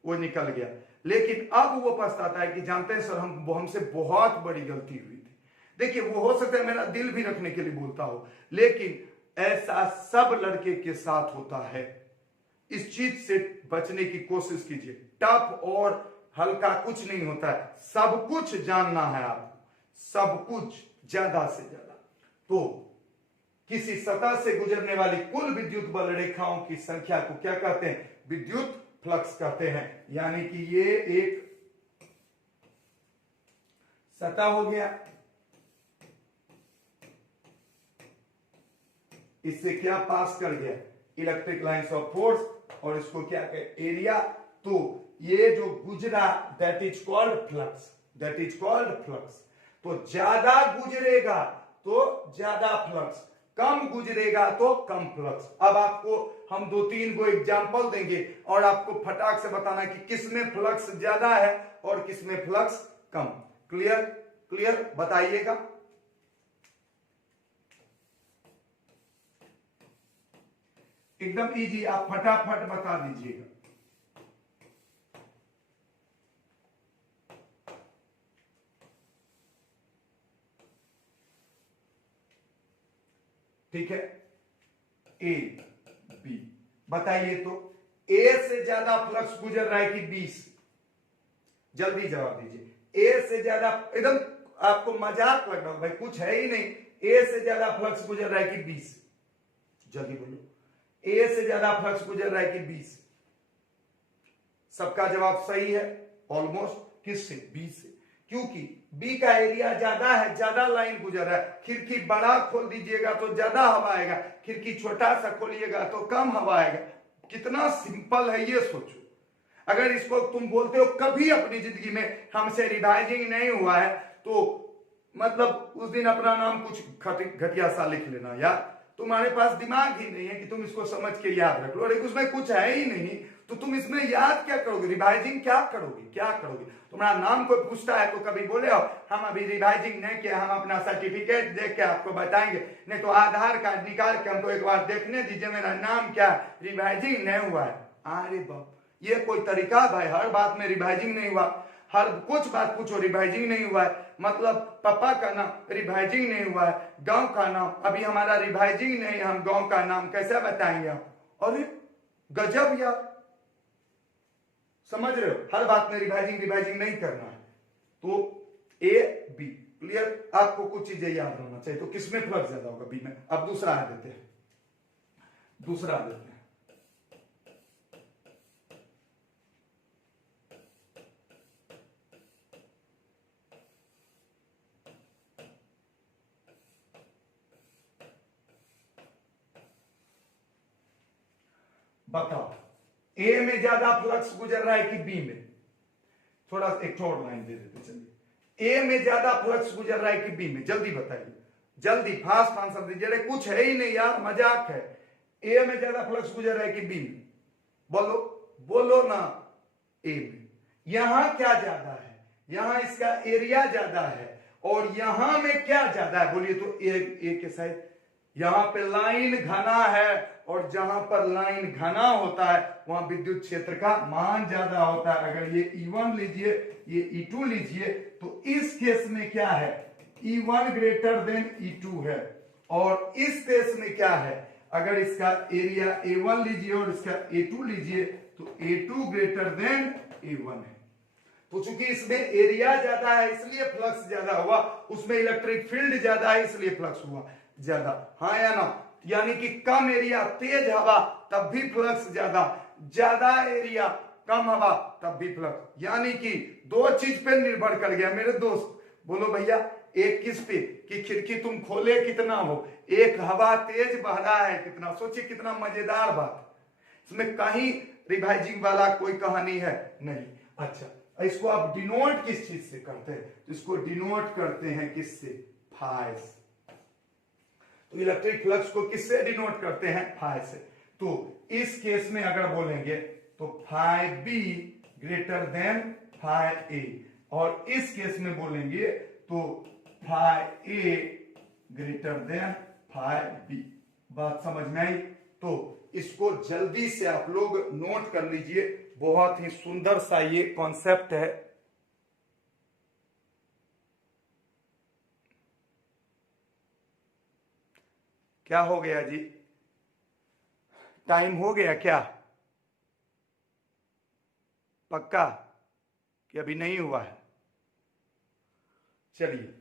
वो निकल गया, लेकिन अब वो पछताता है कि जानते हैं सर हमसे बहुत बड़ी गलती हुई थी। देखिए, वो हो सकता है मेरा दिल भी रखने के लिए बोलता हो, लेकिन ऐसा सब लड़के के साथ होता है। इस चीज से बचने की कोशिश कीजिए। टफ और हल्का कुछ नहीं होता है, सब कुछ जानना है आपको, सब कुछ ज्यादा से ज्यादा। तो किसी सतह से गुजरने वाली कुल विद्युत बल रेखाओं की संख्या को क्या कहते हैं, विद्युत फ्लक्स कहते हैं। यानी कि ये एक सतह हो गया, इससे क्या पास कर गया, इलेक्ट्रिक लाइंस ऑफ फोर्स, और इसको क्या कहते, एरिया। तो ये जो गुजरा दैट इज कॉल्ड फ्लक्स। तो ज्यादा गुजरेगा तो ज्यादा फ्लक्स, कम गुजरेगा तो कम फ्लक्स। अब आपको हम 2-3 को एग्जांपल देंगे और आपको फटाक से बताना कि किसमें फ्लक्स ज्यादा है और किसमें फ्लक्स कम। क्लियर बताइएगा। एकदम इजी, आप फटाफट बता दीजिएगा। ठीक है, ए बी बताइए। तो ए से ज्यादा फ्लक्स गुजर रहा है कि बी से? जल्दी जवाब दीजिए। ए से ज्यादा, एकदम आपको मजाक लग रहा हो भाई, कुछ है ही नहीं। ए से ज्यादा फ्लक्स गुजर रहा है कि बी से? जल्दी बोलो। ए से ज्यादा फ्लक्स गुजर रहा है कि बी से? सबका जवाब सही है ऑलमोस्ट। किससे? बी से, क्योंकि बी का एरिया ज्यादा है, ज्यादा लाइन गुजर रहा है। खिड़की बड़ा खोल दीजिएगा तो ज्यादा हवा आएगा, खिड़की छोटा सा खोलिएगा तो कम हवा आएगा। कितना सिंपल है ये सोचो। अगर इसको तुम बोलते हो कभी अपनी जिंदगी में हमसे रिवाइजिंग नहीं हुआ है, तो मतलब उस दिन अपना नाम कुछ घटिया सा लिख लेना यार। तुम्हारे पास दिमाग ही नहीं है कि तुम इसको समझ के याद रख लो। अरे उसमें कुछ है ही नहीं तो तुम इसमें याद क्या करोगे, रिवाइजिंग क्या करोगे? तुम्हारा नाम कोई पूछता है तो कभी बोले हो हम अभी रिवाइजिंग नहीं किया, हम अपना सर्टिफिकेट देख के आपको बताएंगे, नहीं तो आधार कार्ड निकाल के हमको एक बार देखने दीजिए मेरा नाम क्या, रिवाइजिंग नहीं हुआ है। अरे बाप, ये कोई तरीका भाई? हर बात में रिवाइजिंग नहीं हुआ, हर कुछ बात पूछो रिवाइजिंग नहीं हुआ है। मतलब पापा का नाम रिवाइजिंग नहीं हुआ है, गांव का नाम अभी हमारा रिवाइजिंग नहीं, हम गांव का नाम कैसे बताएंगे आप? अरे गजब यार, समझ रहे हो, हर बात में रिवाइजिंग नहीं करना है। तो ए बी क्लियर, आपको कुछ चीजें याद रहना चाहिए। तो किसमें फ्लक्स ज्यादा होगा, बी में। अब दूसरा आ देते हैं, बताओ ए में ज्यादा फ्लक्स गुजर रहा है कि बी में? थोड़ा एक और लाइन दे देते, चलिए। ए में ज्यादा फ्लक्स गुजर रहा है कि बी में? जल्दी बताइए, जल्दी फास्ट आंसर दीजिए। कुछ है ही नहीं यार, मजाक है। ए में ज्यादा फ्लक्स गुजर रहा है कि बी में? बोलो बोलो ना। ए में। यहां क्या ज्यादा है? यहां इसका एरिया ज्यादा है। और यहां में क्या ज्यादा है बोलिए तो? ए के साइड यहां पे लाइन घना है, और जहां पर लाइन घना होता है वहां विद्युत क्षेत्र का मान ज्यादा होता है। अगर ये E1 लीजिए, ये E2 लीजिए, तो इस केस में क्या है? E1 ग्रेटर देन E2 है। और इस केस में क्या है? अगर इसका एरिया A1 लीजिए और इसका A2 लीजिए, तो A2 ग्रेटर देन A1 है। तो चूंकि इसमें एरिया ज्यादा है इसलिए फ्लक्स ज्यादा हुआ, उसमें इलेक्ट्रिक फील्ड ज्यादा है इसलिए फ्लक्स हुआ ज्यादा। हाँ या ना? यानी कि कम एरिया तेज हवा तब भी फ्लक्स ज्यादा, ज्यादा एरिया कम हवा तब भी फ्लक्स। यानी कि दो चीज पे निर्भर कर गया मेरे दोस्त। बोलो भैया, एक किस पे? कि खिड़की तुम खोले कितना हो, एक हवा तेज बह रहा है कितना। सोचिए कितना मजेदार बात, इसमें कहीं रिवाइजिंग वाला कोई कहानी है नहीं। अच्छा, इसको आप डिनोट किस चीज से करते हैं? तो इसको डिनोट करते हैं किससे? फाई से। तो इलेक्ट्रिक फ्लक्स को किससे डिनोट करते हैं? फाई से। तो इस केस में अगर बोलेंगे तो phi B greater than phi A, और इस केस में बोलेंगे तो phi A greater than phi B. बात समझ में आई? तो इसको जल्दी से आप लोग नोट कर लीजिए, बहुत ही सुंदर सा ये कॉन्सेप्ट है। क्या हो गया जी? टाइम हो गया क्या? पक्का कि अभी नहीं हुआ है? चलिए,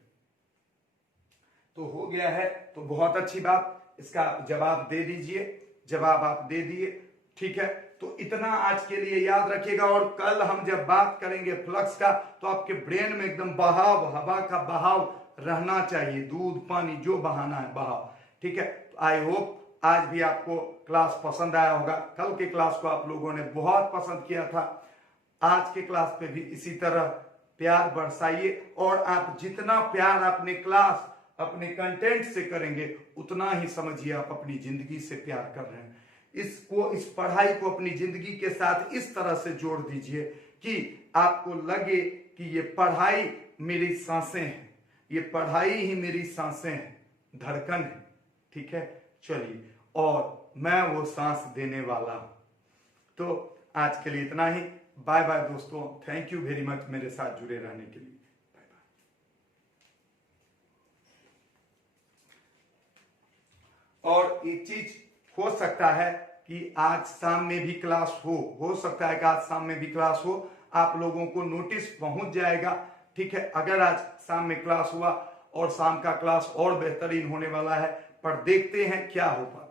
तो हो गया है तो बहुत अच्छी बात। इसका जवाब दे दीजिए, जवाब आप दे दिए, ठीक है। तो इतना आज के लिए याद रखिएगा, और कल हम जब बात करेंगे फ्लक्स का तो आपके ब्रेन में एकदम बहाव, हवा का बहाव रहना चाहिए, दूध पानी जो बहाना है बहाव, ठीक है। आई होप आज भी आपको क्लास पसंद आया होगा। कल के क्लास को आप लोगों ने बहुत पसंद किया था, आज के क्लास पे भी इसी तरह प्यार बरसाइए। और आप जितना प्यार अपने क्लास अपने कंटेंट से करेंगे उतना ही समझिए आप अपनी जिंदगी से प्यार कर रहे हैं। इस पढ़ाई को अपनी जिंदगी के साथ इस तरह से जोड़ दीजिए कि आपको लगे कि ये पढ़ाई मेरी सांसें हैं, ये पढ़ाई ही मेरी सांसें हैं, धड़कन है, ठीक है। चलिए, और मैं वो सांस देने वाला हूं। तो आज के लिए इतना ही। बाय बाय दोस्तों, थैंक यू वेरी मच मेरे साथ जुड़े रहने के लिए। Bye bye. और एक चीज हो सकता है कि आज शाम में भी क्लास हो सकता है कि आज शाम में भी क्लास हो, आप लोगों को नोटिस पहुंच जाएगा, ठीक है। अगर आज शाम में क्लास हुआ, और शाम का क्लास और बेहतरीन होने वाला है, पर देखते हैं क्या हो पाता है।